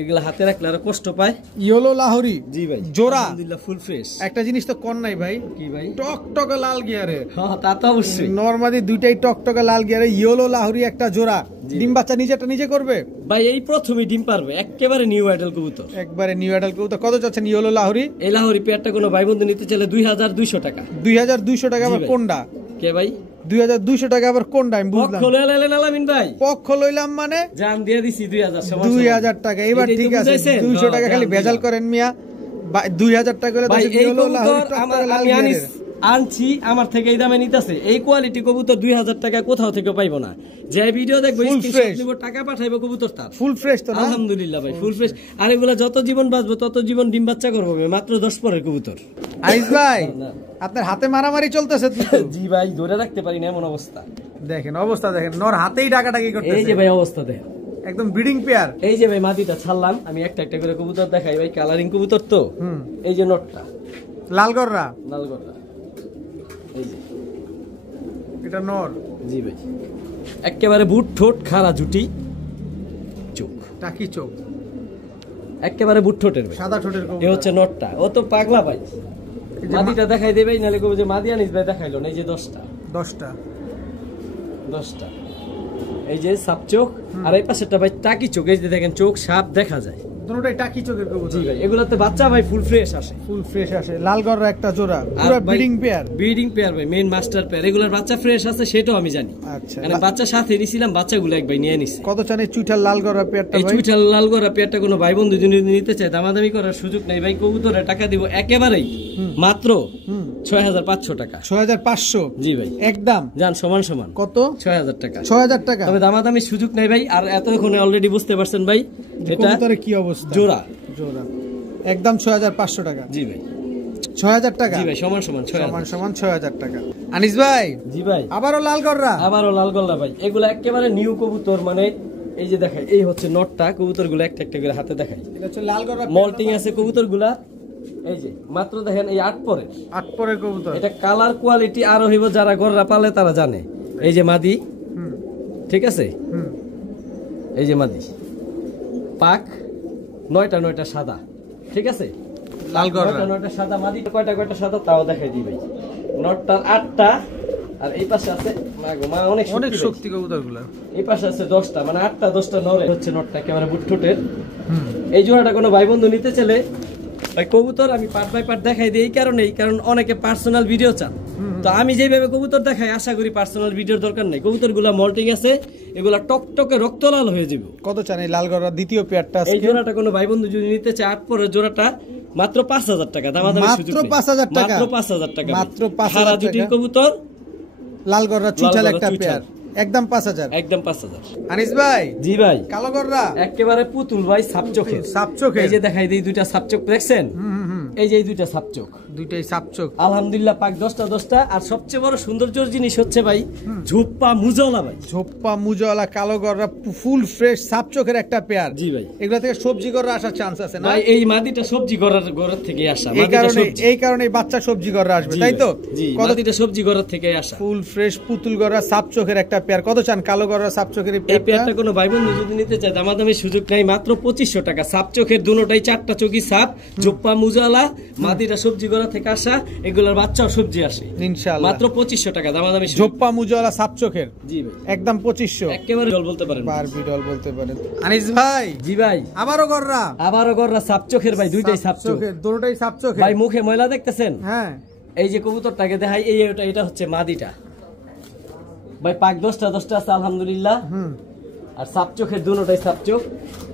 এগুলা হাতে রাখলে আরো কষ্ট পায়। ইয়েলো লাহোরি, জি ভাই, জোড়া, আলহামদুলিল্লাহ ফুল ফ্রেশ। একটা জিনিস তো কোন নাই ভাই? কি ভাই? টকটকে লাল গিয়ারে। হ্যাঁ, তা তো অবশ্যই, নরমালি দুইটাই টকটকে লাল গিয়ারে, ইয়েলো লাহোরি একটা জোড়া। ডিম বাচ্চা নিজেরটা নিজে করবে ভাই, এই প্রথমে ডিম পারবে, একেবারে নিউ আইডল কবুতর, একবারে নিউ আইডল কবুতর। কত চাচ্ছেন ইয়েলো লাহোরি? এই লাহোরি পেয়ারটা কোনো ভাই বন্ধু নিতে চাইলে 2200 টাকা। 2200 টাকা আবার কোনটা? কে ভাই? 2200 টাকা আবার কোনটা? আমি বুঝলাম। পক্ষ লইলেন আলামিন ভাই, পক্ষ লইলাম মানে জান দিয়ে দিছি 2000 টাকা। এবার ঠিক আছে, 200 টাকা খালি ভেজাল করেন মিয়া, 2000 টাকা হলে ভাই। এই ইয়েলো লাহোরি কবুতর আমি আনছি, আমার থেকে এই দামে নিতেছে। এই কোয়ালিটি কবুতর 2000 টাকা কোথাও থেকে পাইবো না। যে ভিডিও দেখবো, স্ক্রিনশট নিব, টাকা পাঠাইবো, কবুতর তার ফুল ফ্রেশ তো না? আলহামদুলিল্লাহ ভাই, ফুল ফ্রেশ। আর এগুলা যত জীবন বাঁচবো তত জীবন ডিম বাচ্চা করবো, মাত্র 10 পরের কবুতর। আইস ভাই, আপনার হাতে মারামারি চলতেছে। জি ভাই, ধরে রাখতে পারি না, এমন অবস্থা। দেখেন অবস্থা, দেখেন নর হাতেই ডাকাডাকি করতেছে। এই যে ভাই অবস্থা দেখেন, একদম ব্রিডিং পেয়ার। এই যে ভাই মাদিটা ছাড়লাম, আমি একটা একটা করে কবুতর দেখাই ভাই, কালারিং কবুতর তো। এই যে নটটা লালগড়রা, লালগড়রা, এই যে এটা নর। জি ভাই, একেবারে বুট ঠোঁট খাড়া জুটি, চোখ টাকি চোখ, একেবারে বুট ঠোঁটের ভাই, সাদা ঠোঁটের কবুতর। এই হচ্ছে নটটা, ও তো পাগলা ভাই। মাদিটা দেখাই দেবে, নালে কবু যে মাদি আনিস ভাই দেখাইলো না। এই যে 10টা, এই যে সাপ চোখ, আর এই পাশেরটা ভাই টাকি চোখ। এই যে দেখেন চোখ সাপ দেখা যায়, দুটোটাই টাকি চোখের কবুতর। জি ভাই, এগুলাতে বাচ্চা ভাই ফুল ফ্রেশ আসে। ফুল ফ্রেশ আসে। লাল গররা একটা জোড়া, পুরো ব্রিডিং পেয়ার। ব্রিডিং পেয়ার ভাই, মেইন মাস্টার পেয়ার। এগুলার বাচ্চা ফ্রেশ আছে সেটাও আমি জানি। আচ্ছা, মানে বাচ্চা সাথে নিছিলাম, বাচ্চাগুলো এক ভাই নিয়ে নিছে। কত চান চুইঠাল লাল গররা পেয়ারটা ভাই? এই চুইঠাল লাল গররা পেয়ারটা কোনো ভাই বন্ধু যদি নিতে চায় দামাদামি করার সুযোগ নাই ভাই। কবুতরে টাকা দিব একেবারেই মাত্র 6500 টাকা। 6500? জি ভাই, একদম জান সমান সমান। কত? 6000 টাকা। 6000 টাকা। তবে দামাদামি সুযোগ নাই ভাই। আর এতক্ষণে অলরেডি বুঝতে পারছেন ভাই এটা কবুতরের কি অবস্থা। জোড়া জোড়া একদম 6500 টাকা। জি ভাই, 6000 টাকা। জি ভাই, সমান সমান 6000 টাকা। আনিস ভাই। জি ভাই, আবারও লাল গররা। আবারও লাল গল্লা ভাই। এগুলা একেবারে নিউ কবুতর। মানে এই যে দেখাই, এই হচ্ছে নটটা। কবুতরগুলো একটা একটা করে হাতে দেখাই। এটা হচ্ছে লাল গররা, মল্টিং আছে কবুতরগুলা। এই যে মাত্র দেখেন এই 8 পরের কবুতর। এটা কালার কোয়ালিটি আরো হইব, যারা গররা পালে তারা জানে। এই যে মাদি, ঠিক আছে, এই যে মাদি পাক 9টা সাদা, ঠিক আছে। লাল গররা 9টা সাদা, মাদি কয়টা সাদা তাও দেখাই দিই ভাই। নটটার 8টা, আর এই পাশে আছে অনেক শক্তি কবুতরগুলো। এই পাশে আছে 10টা, মানে 8টা 10টা নরে হচ্ছে নটটা একেবারে বুটঠোটের। এই জোড়াটা কোনো ভাই বন্ধু নিতে চলে ভাই, কবুতর আমি পার্ট বাই পার্ট দেখাই দিই এই কারণ অনেকে পার্সোনাল ভিডিও চান। তো আমি যেভাবে কবুতর দেখাই আশা করি পার্সোনাল ভিডিওর দরকার নেই। কবুতরগুলা মল্টিং আছে, এগুলা টকটকে রক্তলাল হয়ে যাবে। কত চান এই লাল গররা দ্বিতীয় পেয়ারটা? এই জোড়াটা কোনো ভাই বন্ধু যদি নিতে চায় 8 পরের জোড়াটা মাত্র 5000 টাকা। দামাদামি সুযোগ নেই। মাত্র 5000 টাকা। মাত্র 5000 টাকা। মাত্র 5000 সারা জুটির কবুতর লাল গররা চুইঠাল একটা পেয়ার, একদম 5000। একদম 5000। আনিস ভাই। জি ভাই, কালো গররা একেবারে পুতুল ভাই, সাপচোখের। সাপচোখের। এই যে দেখাই দিই দুইটা সাপচোখ দেখছেন? এই যে এই দুইটা সাপচোখ, দুইটাই সাপচোখ। আলহামদুলিল্লাহ পাক 10টা। আর সবচেয়ে বড় সৌন্দর্যের জিনিস হচ্ছে ভাই ঝোপ্পা মুজলা ভাই। ঝোপ্পা মুজলা কালো গররা ফুল ফ্রেশ সাপচোখের একটা পেয়ার। জি ভাই, এগুলা থেকে সবজি গররা আসার চান্স আছে না ভাই? এই মাদিটা সবজি ঘরের থেকে আসা। এই কারণে বাচ্চা সবজি গররা আসবে, তাই তো? জি, মাদিটা সবজি ঘরের থেকে আসা। ফুল ফ্রেশ পুতুল গররা সাপচোখের একটা পেয়ার। কত চান কালো গররা সাপচোখের এই পেয়ারটা? কোনো ভাই বন্ধু যদি নিতে চায় দামাদামি সুযোগ নাই, মাত্র 2500 টাকা। সাপচোখের দুটোটাই 4টা চোখই সাপ, ঝোপ্পা মুজলা, মাদিটা সবজি ঘর থেকে আসা, এগুলার বাচ্চাও সবজি আসে ইনশাআল্লাহ। মাত্র 2500 টাকা দামাদামি। ঝোপ্পা মুজলা সাপচোখের। জি ভাই, একদম 2500। একেবারে ডল বলতে পারেন, বারবি ডল বলতে পারেন। আনিস ভাই। জি ভাই, আবারও গররা সাপচোখের ভাই, দুইটাই সাপচোখের, দুটোটাই সাপচোখের ভাই। মুখে ময়লা দেখতেছেন? হ্যাঁ। এই যে কবুতরটাকে দেখাই, এটা হচ্ছে মাদিটা ভাই। পাক 10টা আছে আলহামদুলিল্লাহ। আর সাপচোখের দুটোটাই সাপচোখ।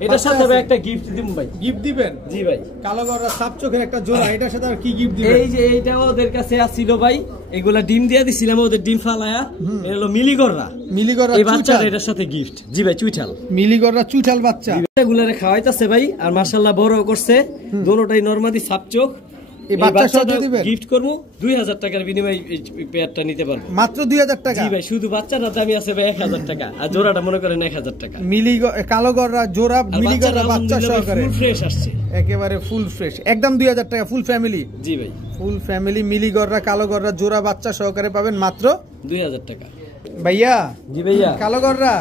এটার সাথে ভাই একটা গিফট দিম ভাই। গিফট দিবেন? জি ভাই, কালো গররা সাপচোখের একটা জোড়া, এটার সাথে আর কি গিফট দিবেন? এই যে এইটাও ওদের কাছে আসছিল ভাই, এগুলা ডিম দিয়ে দিছিলাম, ওদের ডিম ফালায়া। এটা হলো মিলিগররা। এই বাচ্চাটা এটার সাথে গিফট। জি ভাই, চুইঠাল মিলিগররা চুইঠাল বাচ্চা। এগুলারে খাওয়াইতাছে ভাই, আর মাশাআল্লাহ বড় করছে। দুটোটাই নরমাদি সাপচোখ। এই বাচ্চাটা দিবেন? গিফট করব 2000 টাকার বিনিময়ে এই পেয়ারটা নিতে পারবো। মাত্র 2000 টাকা? জি ভাই, শুধু বাচ্চাটার দামই আছে ভাই 1000 টাকা, আর জোড়াটা মনে করেন 1000 টাকা। কালো গররা জোড়া, মিলিগররা বাচ্চা সহকারে ফুল ফ্রেশ আসছে, একেবারে ফুল ফ্রেশ, একদম 2000 টাকা ফুল ফ্যামিলি। জি ভাই, ফুল ফ্যামিলি মিলিগররা কালো গররা জোড়া বাচ্চা সহকারে পাবেন মাত্র 2000 টাকা। ভাইয়া। জি ভাইয়া, কালো গররা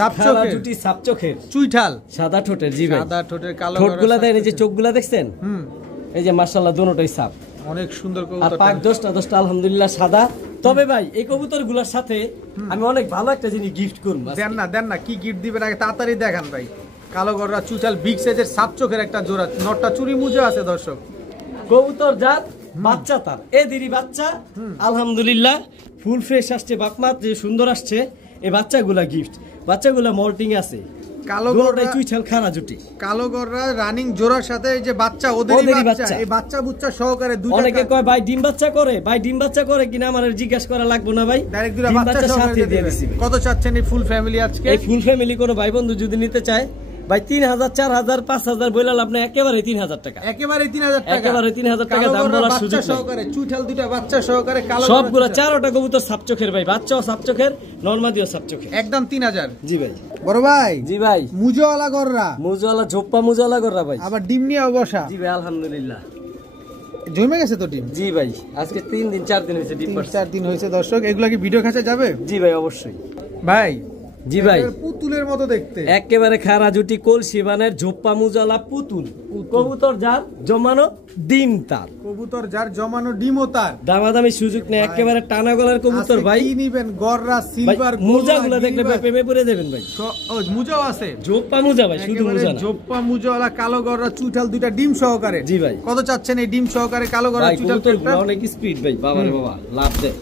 সাপচোখের, সাপচোখের চুইঠাল সাদা ঠোঁটের। জি ভাই, সাদা ঠোঁটের কালো গররা। ঠোঁটগুলা দেন, এই যে চোখগুলা দেখছেন? এই যে মাশাআল্লাহ দুটোই সাপ, অনেক সুন্দর কবুতর। আর পাক 10টা আলহামদুলিল্লাহ সাদা। তবে ভাই এই কবুতরগুলোর সাথে আমি অনেক ভালো একটা জিনিস গিফট করব। দেন না কি গিফট দিবেন আগে তাড়াতাড়ি দেখান ভাই। কালো গররা চুইঠাল বিগ সাইজের সাপচোখের একটা জোড়া, নটটা চুরি মুজে আছে দর্শক। কবুতর জাত, বাচ্চা তার এদেরই বাচ্চা আলহামদুলিল্লাহ। ফুল ফ্রেশ আসছে, বাপমা যে সুন্দর আসছে। এই বাচ্চাগুলা গিফট, বাচ্চাগুলা মল্টিং আছে। কালো গররা চুইঠাল খারা জুটি, কালো গররা রানিং জোড়ার সাথে এই যে বাচ্চা, ওদেরই বাচ্চা। এই বাচ্চা বুচ্চা সহকারে দুইটা। অনেকে কয় ভাই ডিম বাচ্চা করে, ভাই ডিম বাচ্চা করে কিনা আমার জিজ্ঞাসা করা লাগবে না ভাই, ডাইরেক্ট দুইটা বাচ্চা সাথে দিয়ে দিছি। কত চাচ্ছেন এই ফুল ফ্যামিলি আজকে? এই ফুল ফ্যামিলি কোনো ভাই বন্ধু যদি নিতে চায় ভাই 3000, 4000, 5000 বইলাম আপনি একেবারে 3000 টাকা। একেবারে 3000 টাকা, একেবারে 3000 টাকা দাম বলার সুযোগ সহকারে। চুইঠাল দুইটা বাচ্চা সহকারে কালো সবগুলা 4টা কবুতর সাপচোখের ভাই, বাচ্চাও সাপচোখের, নরমাদিও সাপচোখের, একদম 3000। জি ভাই, বড় ভাই। জি ভাই, মুজওয়ালা গররা, মুজওয়ালা ঝোপ্পা মুজওয়ালা গররা ভাই, আবার ডিম নিয়ে বসা। জি ভাই আলহামদুলিল্লাহ জমে গেছে তো ডিম। জি ভাই, আজকে 3 দিন 4 দিন হয়েছে ডিম পারছে। 4 দিন হয়েছে দর্শক। এগুলা কি ভিডিও কাছে যাবে? জি ভাই অবশ্যই। ভাই জি ভাই পুতুলের মতো দেখতে, একেবারে খারা জুটি কলসি বানের ঝোপ্পা মুজালা পুতুল, কবুতর যার জমানো ডিম তার, কবুতর যার জমানো ডিমও তার, দামাদামি সুযোগ নেই, একেবারে টানা গলার কবুতর ভাই। কি নিবেন? গররা, সিলভার, মুজাগুলো দেখলে ভাই প্রেমে পড়ে যাবেন ভাই। ও মুজাও আছে, ঝোপ্পা মুজা ভাই, শুধু মুজা না, ঝোপ্পা মুজাওয়ালা কালো গররা চুটাল দুইটা ডিম সহকারে। জি ভাই। কত চাচ্ছেন এই ডিম সহকারে কালো গররা চুটাল? কবুতরগুলো অনেক স্পিড ভাই, বাবারে বাবা লাভ দেয়।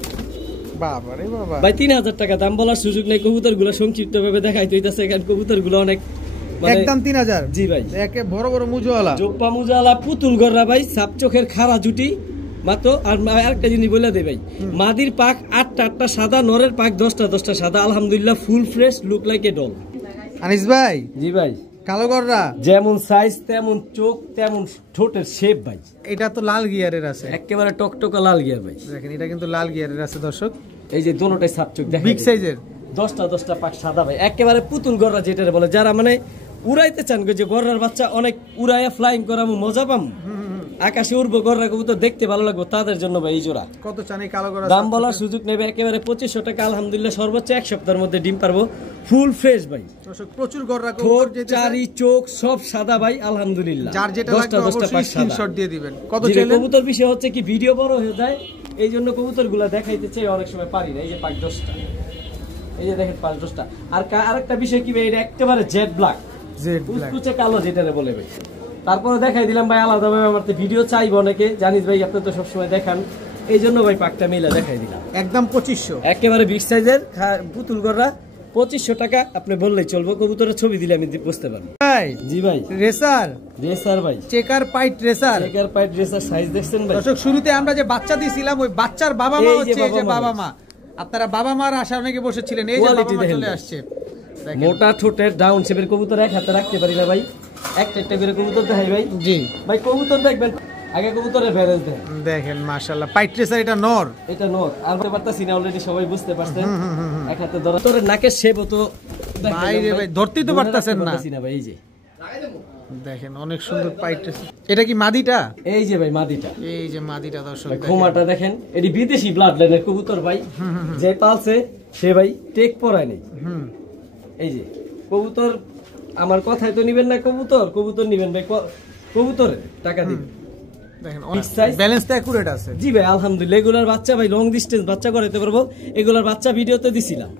বাবারে বাবা ভাই 3000 টাকা দাম বলার সুযোগ নেই, কবুতরগুলো সংক্ষিপ্ত ভাবে দেখাইতে হইতাছে, কারণ কবুতরগুলো অনেক একদম 3000। জি ভাই, একে বড় বড় মুজাওয়ালা, জোপ্পা মুজাওয়ালা পুতুল গররা ভাই, সাপ চোখের খাড়া জুটি মাত্র। আর আরেকটা জিনিস বলে দেই ভাই, মাদির পাক 8টা সাদা, নরের পাক 10টা সাদা, আলহামদুলিল্লাহ full fresh, look like a doll. Anis ভাই, জি ভাই, কালো গররা যেমন সাইজ তেমন চোখ তেমন ঠোঁটের শেপ ভাই। এটা তো লাল গিয়ারের আছে, একেবারে টকটকা লাল গিয়ার ভাই। দেখেন এটা কিন্তু লাল গিয়ারের আছে দর্শক। এই যে দোনোটাই সাপ চোখ দেখেন, বিগ সাইজের, 10টা পাক সাদা ভাই, একেবারে পুতুল গররা যেটা বলে, যারা মানে উড়াইতে চান যে গররার বাচ্চা অনেক উড়াইয়া ফ্লাইং করামু মজা পামু, আকাশে উড়বো গররা কবুতর দেখতে ভালো লাগবে, তাদের জন্য ভাই এই জোড়া। কত চান এই কালো গররা? দাম বলার সুযোগ নেবে, একেবারে 2500 টাকা, আলহামদুলিল্লাহ সর্বোচ্চ 1 সপ্তাহের মধ্যে ডিম পারবো, ফুল ফ্রেশ ভাই। দর্শক প্রচুর গররা ঠোঁট কবুতর, চারি চোখ সব সাদা ভাই, আলহামদুলিল্লাহ। যার যেটা লাগবে অবশ্যই স্ক্রিনশট দিয়ে দিবেন। কত চাইলেন? কবুতর বিষয় হচ্ছে কি ভিডিও বড় হয়ে যায়, এই জন্য কবুতরগুলো দেখাইতে চাই, অনেক সময় পারি না। এই যে পাক 10টা, এই যে দেখেন 5-10টা। আর আরেকটা বিষয় কি ভাই, এটা একেবারে জেড ব্ল্যাক, কুচকুচে কালো যেটারে বলে ভাই। তারপরে দেখাই দিলাম ভাই আলাদাভাবে, আমার তো ভিডিও চাইবো অনেকে, জানিস ভাই আপনি তো সবসময় দেখান, এই জন্য ভাই পাকটা মিলে দেখাই দিলাম। একদম 2500, একেবারে বিগ সাইজের পুতুল গররা, 2500 টাকা আপনি বললেই চলবো, কবুতরের ছবি দিলে আমি বুঝতে পারবো। ভাই জি ভাই, রেসার ভাই, চেকার পাইট রেসার, চেকার পাইট রেসার সাইজ দেখছেন ভাই। দর্শক শুরুতে আমরা যে বাচ্চা দিয়েছিলাম, ওই বাচ্চার বাবা মা হচ্ছে এই যে বাবা মা। আপনারা বাবা মার আশা অনেকে বসেছিলেন, এই যে বাবা মা চলে আসছে। মোটা ঠোঁটের ডাউন শেপের কবুতর এক হাতে রাখতে পারি না ভাই, একটা করে কবুতর দেখাই ভাই। জি ভাই, কবুতর দেখবেন আগে, কবুতরের ব্যালেন্স দেখেন মাশাআল্লাহ, পাইট রেসার, এটা নর, এটা নর। আর বলতে পারতাছি না, অলরেডি সবাই বুঝতে পারছেন, এক হাতে ধরা তোর নাকের শেপ তো ভাই রে ভাই, ধরতেই তো পারতাছেন না ভাই। এই যে দেখেন অনেক সুন্দর পাইট রেসার। এটা কি মাদিটা? এই যে ভাই মাদিটা, এই যে মাদিটা দর্শক, ঘুমাটা দেখেন, এটি বিদেশি ব্লাড লাইনের কবুতর ভাই, যে পালছে সে ভাই টেক পরায় নেই। এই যে কবুতর, আমার কথাই তো নিবেন না, কবুতর নিবেন ভাই, কবুতরের টাকা দিবেন। দেখেন ব্যালেন্সটা একুরেট আছে। জি ভাই আলহামদুলিল্লাহ, এগুলার বাচ্চা ভাই লং ডিস্টেন্স বাচ্চা করাইতে পারবো, এগুলার বাচ্চা ভিডিওতে দিছিলাম।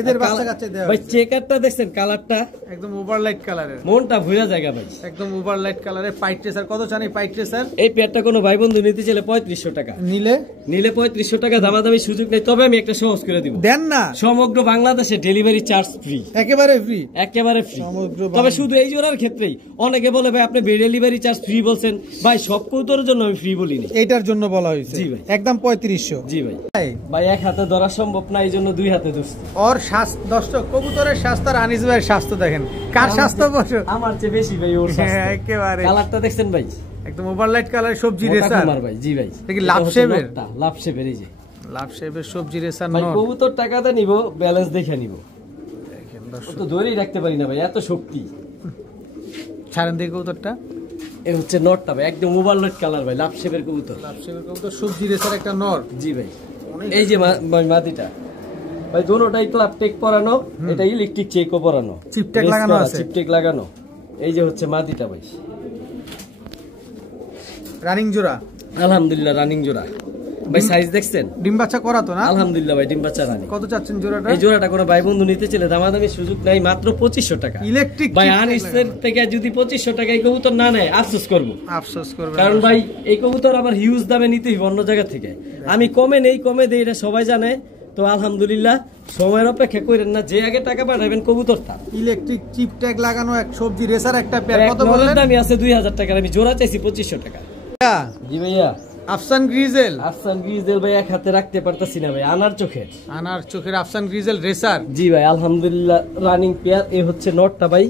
এদের বাচ্চা কাচ্চা দেওয়া ভাই, চেকারটা দেখছেন, কালারটা একদম ওভারলাইট কালারের, মনটা ভুলা জায়গা ভাই, একদম ওভারলাইট কালারের পাইট রেসার। কত চান এই পাইট রেসার? এই পেয়ারটা কোনো ভাই বন্ধু নিতে চাইলে 3500 টাকা, নিলে 3500 টাকা, দামাদামি সুযোগ নেই। তবে আমি একটা সহজ করে দিব, দেন না, সমগ্র বাংলাদেশে ডেলিভারি চার্জ ফ্রি, একেবারে ফ্রি, একেবারে ফ্রি। তবে শুধু এই জোড়ার ক্ষেত্রেই অনেকে বলে ভাই আপনি ডেলিভারি চার্জ ফ্রি বলছেন, ভাই সব কবুতরের জন্য আমি ফ্রি বলিনি, এইটার জন্য বলা হয়েছে। জি ভাই, একদম 3500। জি ভাই, ভাই এক হাতে ধরা সম্ভব না, এই জন্য 2 হাতে ধরছি। ওর স্বাস্থ্য দর্শক, কবুতরের স্বাস্থ্য আর আনিস ভাইয়ের স্বাস্থ্য দেখেন, কার স্বাস্থ্য বসে আমার চেয়ে বেশি ভাই ওর স্বাস্থ্য, একেবারে। কালারটা দেখছেন ভাই, একদম ওভারলাইট কালার সবজি রেসার ভাই। জি ভাই, এটা কি লাভ শেপের? লাভ শেপের, এই যে লাভ শেপের সবজি রেসার ভাই। নর, কবুতর টাকাতে নিব, ব্যালেন্স দেখে নিব, দেখেন দর্শক, তো ধরেই রাখতে পারি না ভাই, এত শক্তি। ছাড়েন দিয়ে কবুতরটা, এই হচ্ছে নরটা ভাই, একদম ওভারলাইট কালার ভাই, লাভ শেপের কবুতর, লাভ শেপের কবুতর সবজি রেসার একটা নর। জি ভাই, এই যে মাদিটা ভাই, দোনোটাই ক্লাব টেক পরানো, এটা ইলেকট্রিক চেকও পরানো, চিপটেক লাগানো আছে, চিপটেক লাগানো। এই যে হচ্ছে মাদিটা ভাই, রানিং জোড়া, আলহামদুলিল্লাহ রানিং জোড়া ভাই। সাইজ দেখছেন, ডিম বাচ্চা করা তো না? আলহামদুলিল্লাহ ভাই, ডিম বাচ্চা রানিং। কত চাচ্ছেন জোড়াটা? এই জোড়াটা কোনো ভাই বন্ধু নিতে চাইলে দামাদামি সুযোগ নাই, মাত্র 2500 টাকা। ইলেকট্রিক ভাই আনিসের থেকে যদি 2500 টাকা এই কবুতর না নেয়, আফসোস করবো, আফসোস করবে, কারণ ভাই এই কবুতর আবার হিউজ দামে নিতে হইব অন্য জায়গা থেকে। আমি কমে নেই, কমে দেই, এটা সবাই জানে। তো আলহামদুলিল্লাহ, সময়ের অপেক্ষা করেন না, যে আগে টাকা পাঠাবেন কবুতর তার। ইলেকট্রিক চিপ ট্যাগ লাগানো এক সবজি রেসার একটা পেয়ার, কত বললেন? দামি আছে 2000 টাকা, আমি জোড়া চাইছি 2500 টাকা। জি ভাইয়া, আফসান গ্রিজেল, আফসান গ্রিজেল ভাই এক হাতে রাখতে পারতাছি না ভাই, আনার চোখের আফসান গ্রিজেল রেসার। জি ভাই আলহামদুলিল্লাহ রানিং পেয়ার। এই হচ্ছে নটটা ভাই,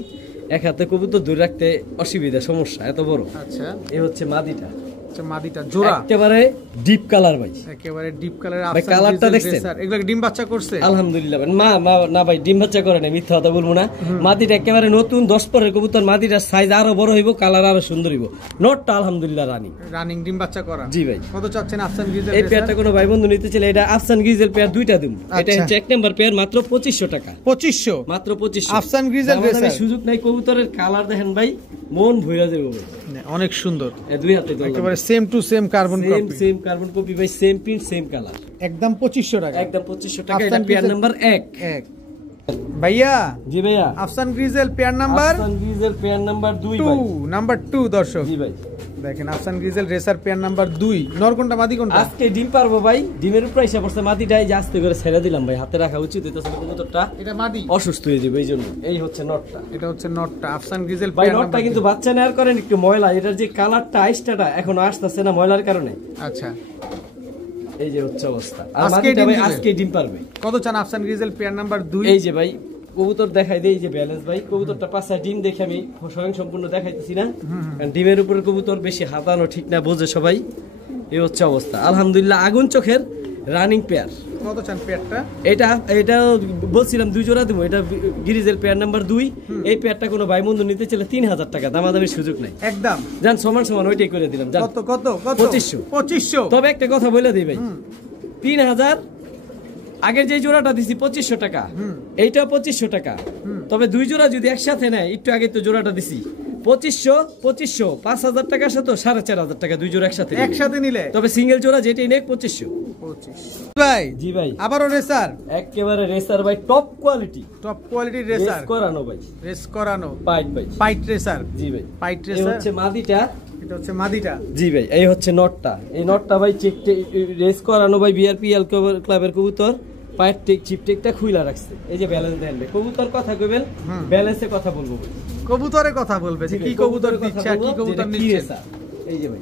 এক হাতে কবুতর ধরে রাখতে অসুবিধা, সমস্যা এত বড়। আচ্ছা, এই হচ্ছে মাদিটা, আচ্ছা মাদিটা জোড়া একেবারে ডিপ কালার ভাই, একেবারে ডিপ কালারের ভাই কালারটা দেখছেন? এগুলো ডিম বাচ্চা করছে আলহামদুলিল্লাহ ভাই। না ভাই ডিম বাচ্চা করে না, মিথ্যা কথা বলবো না। মাদিটা একেবারে নতুন 10 পরের কবুতর, মাদিটার সাইজ আরো বড় হইব, কালার আরো সুন্দর হইব। নটটা আলহামদুলিল্লাহ রানিং ডিম বাচ্চা করা। জি ভাই। কত চাচ্ছেন আফসান গ্রিজেল? এই পেয়ারটা কোনো ভাই বন্ধু নিতে চাইলে এটা আফসান গ্রিজেল পেয়ার দুইটা দিন। এটা হচ্ছে 1 নাম্বার পেয়ার, মাত্র 2500 টাকা। 2500 মাত্র 2500। আফসান গ্রিজেল রেসার। সুযোগ নাই, কবুতরের কালার দেখেন ভাই, মন ভইরা যাবে ভাই, অনেক সুন্দর। এই দুই হাতে ধরলাম, একেবারে same to same carbon copy. Same carbon copy ভাই, সেম প্রিন্ট সেম কালার, একদম 2500 টাকা। একদম 2500 টাকা। এটা পেয়ার নাম্বার 1। ভাইয়া জি ভাইয়া, আফসান গ্রিজেল পেয়ার নাম্বার, আফসান গ্রিজেল পেয়ার নাম্বার 2 ভাই, নাম্বার 2 দর্শক। জি ভাই দেখেন আফসান গ্রিজেল রেসার পেয়ার নাম্বার 2। নর কোনটা মাদি কোনটা? আজকে ডিম পারবো ভাই, ডিমের উপর এসে পড়ছে মাদিটাই, আস্তে করে ছেড়ে দিলাম ভাই, হাতে রাখা উচিত হইতাছে কবুতরটা, এটা মাদি অসুস্থ হয়ে যাবে এইজন্য। এই হচ্ছে নটটা, এটা হচ্ছে নটটা আফসান গ্রিজেল ভাই। পেয়ার নটটা নাম্বার কিন্তু বাচ্চা নেওয়ার কারণে একটু ময়লা, এটার যে কালারটা আইসটা এখনো আসতেছে না ময়লার কারণে। আচ্ছা এই যে হচ্ছে অবস্থা। আর আজকে মাদিটা ডিম ভাই দিবে? আজকে ডিম পারবে। কত চান আফসান গ্রিজেল পেয়ার নাম্বার 2? এই যে ভাই কবুতর দেখাই দেই, যে ব্যালেন্স ভাই, কবুতরটা পাশে ডিম দেখে আমি স্বয়ং সম্পূর্ণ দেখাইতেছি না, কারণ ডিমের উপরে কবুতর বেশি হাতানো ঠিক না, বোঝে সবাই। এই হচ্ছে অবস্থা আলহামদুলিল্লাহ, আগুন চোখের রানিং পেয়ার। কত চান পেয়ারটা? এটা বলছিলাম 2 জোড়া দেবো, এটা গিরিজের পেয়ার নাম্বার 2। এই পেয়ারটা কোনো ভাই বন্ধু নিতে চাইলে 3000 টাকা, দামাদামির সুযোগ নাই, একদম জান সমান সমান ওইটাই করে দিলাম। জান কত কত কত? 2500। তবে একটা কথা বলে দিই ভাই, 3000 আগের যে জোড়াটা দিছি 2500 টাকা, এইটাও 2500 টাকা। তবে 2 জোড়া যদি একসাথে নেয়, একটু আগে তো জোড়াটা দিছি 2500 5000 টাকার সাথে 4500 টাকা 2 জোড়া একসাথে নিলে। তবে সিঙ্গেল জোড়া যেটাই নেক 2500। ভাই জি ভাই, আবারও রেসার, একেবারে রেসার ভাই, টপ কোয়ালিটির রেসার, রেস করানো ভাই, রেস করানো পাইট ভাই, পাইট রেসার। জি ভাই, পাইট এই রেসার। হচ্ছে মাদিটা, এটা হচ্ছে মাদিটা। জি ভাই। এই হচ্ছে নটটা, এই নটটা ভাই রেস করানো ভাই, বিআরপিএল ক্লাবের কবুতর, পায়ের টেক চিপটেকটা খুইলা রাখছে। এই যে ব্যালেন্স দেন ভাই, কবুতর কথা কইবেন, ব্যালেন্সে কথা বলবো ভাই, কবুতরের কথা বলবে যে কি কবুতর দিচ্ছে আর কি কবুতর নিচ্ছে। এই যে ভাই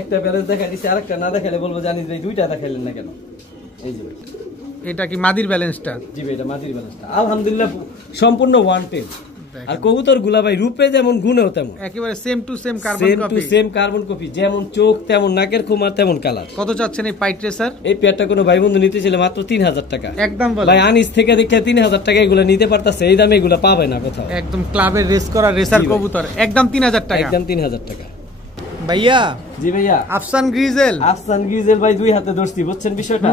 একটা ব্যালেন্স দেখা দিছে, আরেকটা না দেখালে বলবো জানিস ভাই দুইটা দেখাইলেন না কেন। এই যে ভাই, এটা কি মাদির ব্যালেন্সটা? জি ভাই, এটা মাদির ব্যালেন্সটা আলহামদুলিল্লাহ সম্পূর্ণ ওয়ান্টেড। আর কবুতর গুলা ভাই রূপে যেমন গুণেও তেমন, একেবারে same to same carbon copy, যেমন চোখ তেমন নাকের খুমার তেমন কালার। কত চাচ্ছেন এই পাইট রেসার? এই পেয়ারটা কোনো ভাই বন্ধু নিতে চাইলে মাত্র 3000 টাকা, একদম ভাই। আনিস থেকে দেখে 3000 টাকা এগুলো নিতে পারতাছে, এই দামে এগুলো পাবে না কোথাও। একদম ক্লাবের রেস করা রেসার কবুতর, একদম 3000 টাকা, একদম 3000 টাকা। ভাইয়া জি ভাইয়া, আফসান গ্রিজেল ভাই 2 হাতে ধরছি, বুঝছেন বিষয়টা,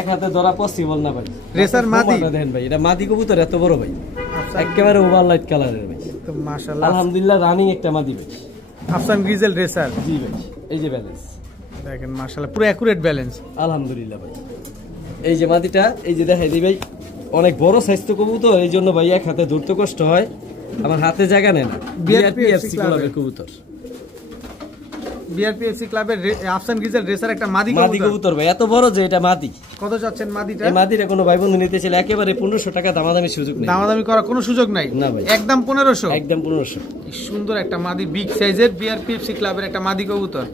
এক হাতে ধরা পসিবল না ভাই। রেসার মাদি দেন ভাই, এটা মাদি কবুতর এত বড় ভাই, একেবারে ওভার লাইট কালারের ভাই, মাশাআল্লাহ আলহামদুলিল্লাহ রানিং একটা মাদি ভাই, আফসান গ্রিজেল রেসার। জি ভাই, এই যে ব্যালেন্স দেখেন মাশাআল্লাহ পুরো একুরেট ব্যালেন্স আলহামদুলিল্লাহ ভাই। এই যে মাদিটা, এই যে দেখাই দিই ভাই, অনেক বড় সাইজ তো কবুতর, এই জন্য ভাই এক হাতে ধরতে কষ্ট হয়, আমার হাতে জায়গা নেয় না। বিআরপিএফসি ক্লাবের কবুতর, বিআরপিএফসি ক্লাবের আফসান গ্রিজেল রেসার একটা মাদি কবুতর ভাই, এত বড় যে এটা মাদি। কত চাচ্ছেন মাদিটা? এই মাদিটা কোনো ভাই বন্ধু নিতে চাইলে একেবারে 1500 টাকা, দামাদামির সুযোগ নেই, দামাদামি করার কোনো সুযোগ নাই না ভাই, একদম 1500, একদম 1500। সুন্দর একটা মাদি, বিগ সাইজের বিআরপিএফসি ক্লাবের একটা মাদি কবুতর।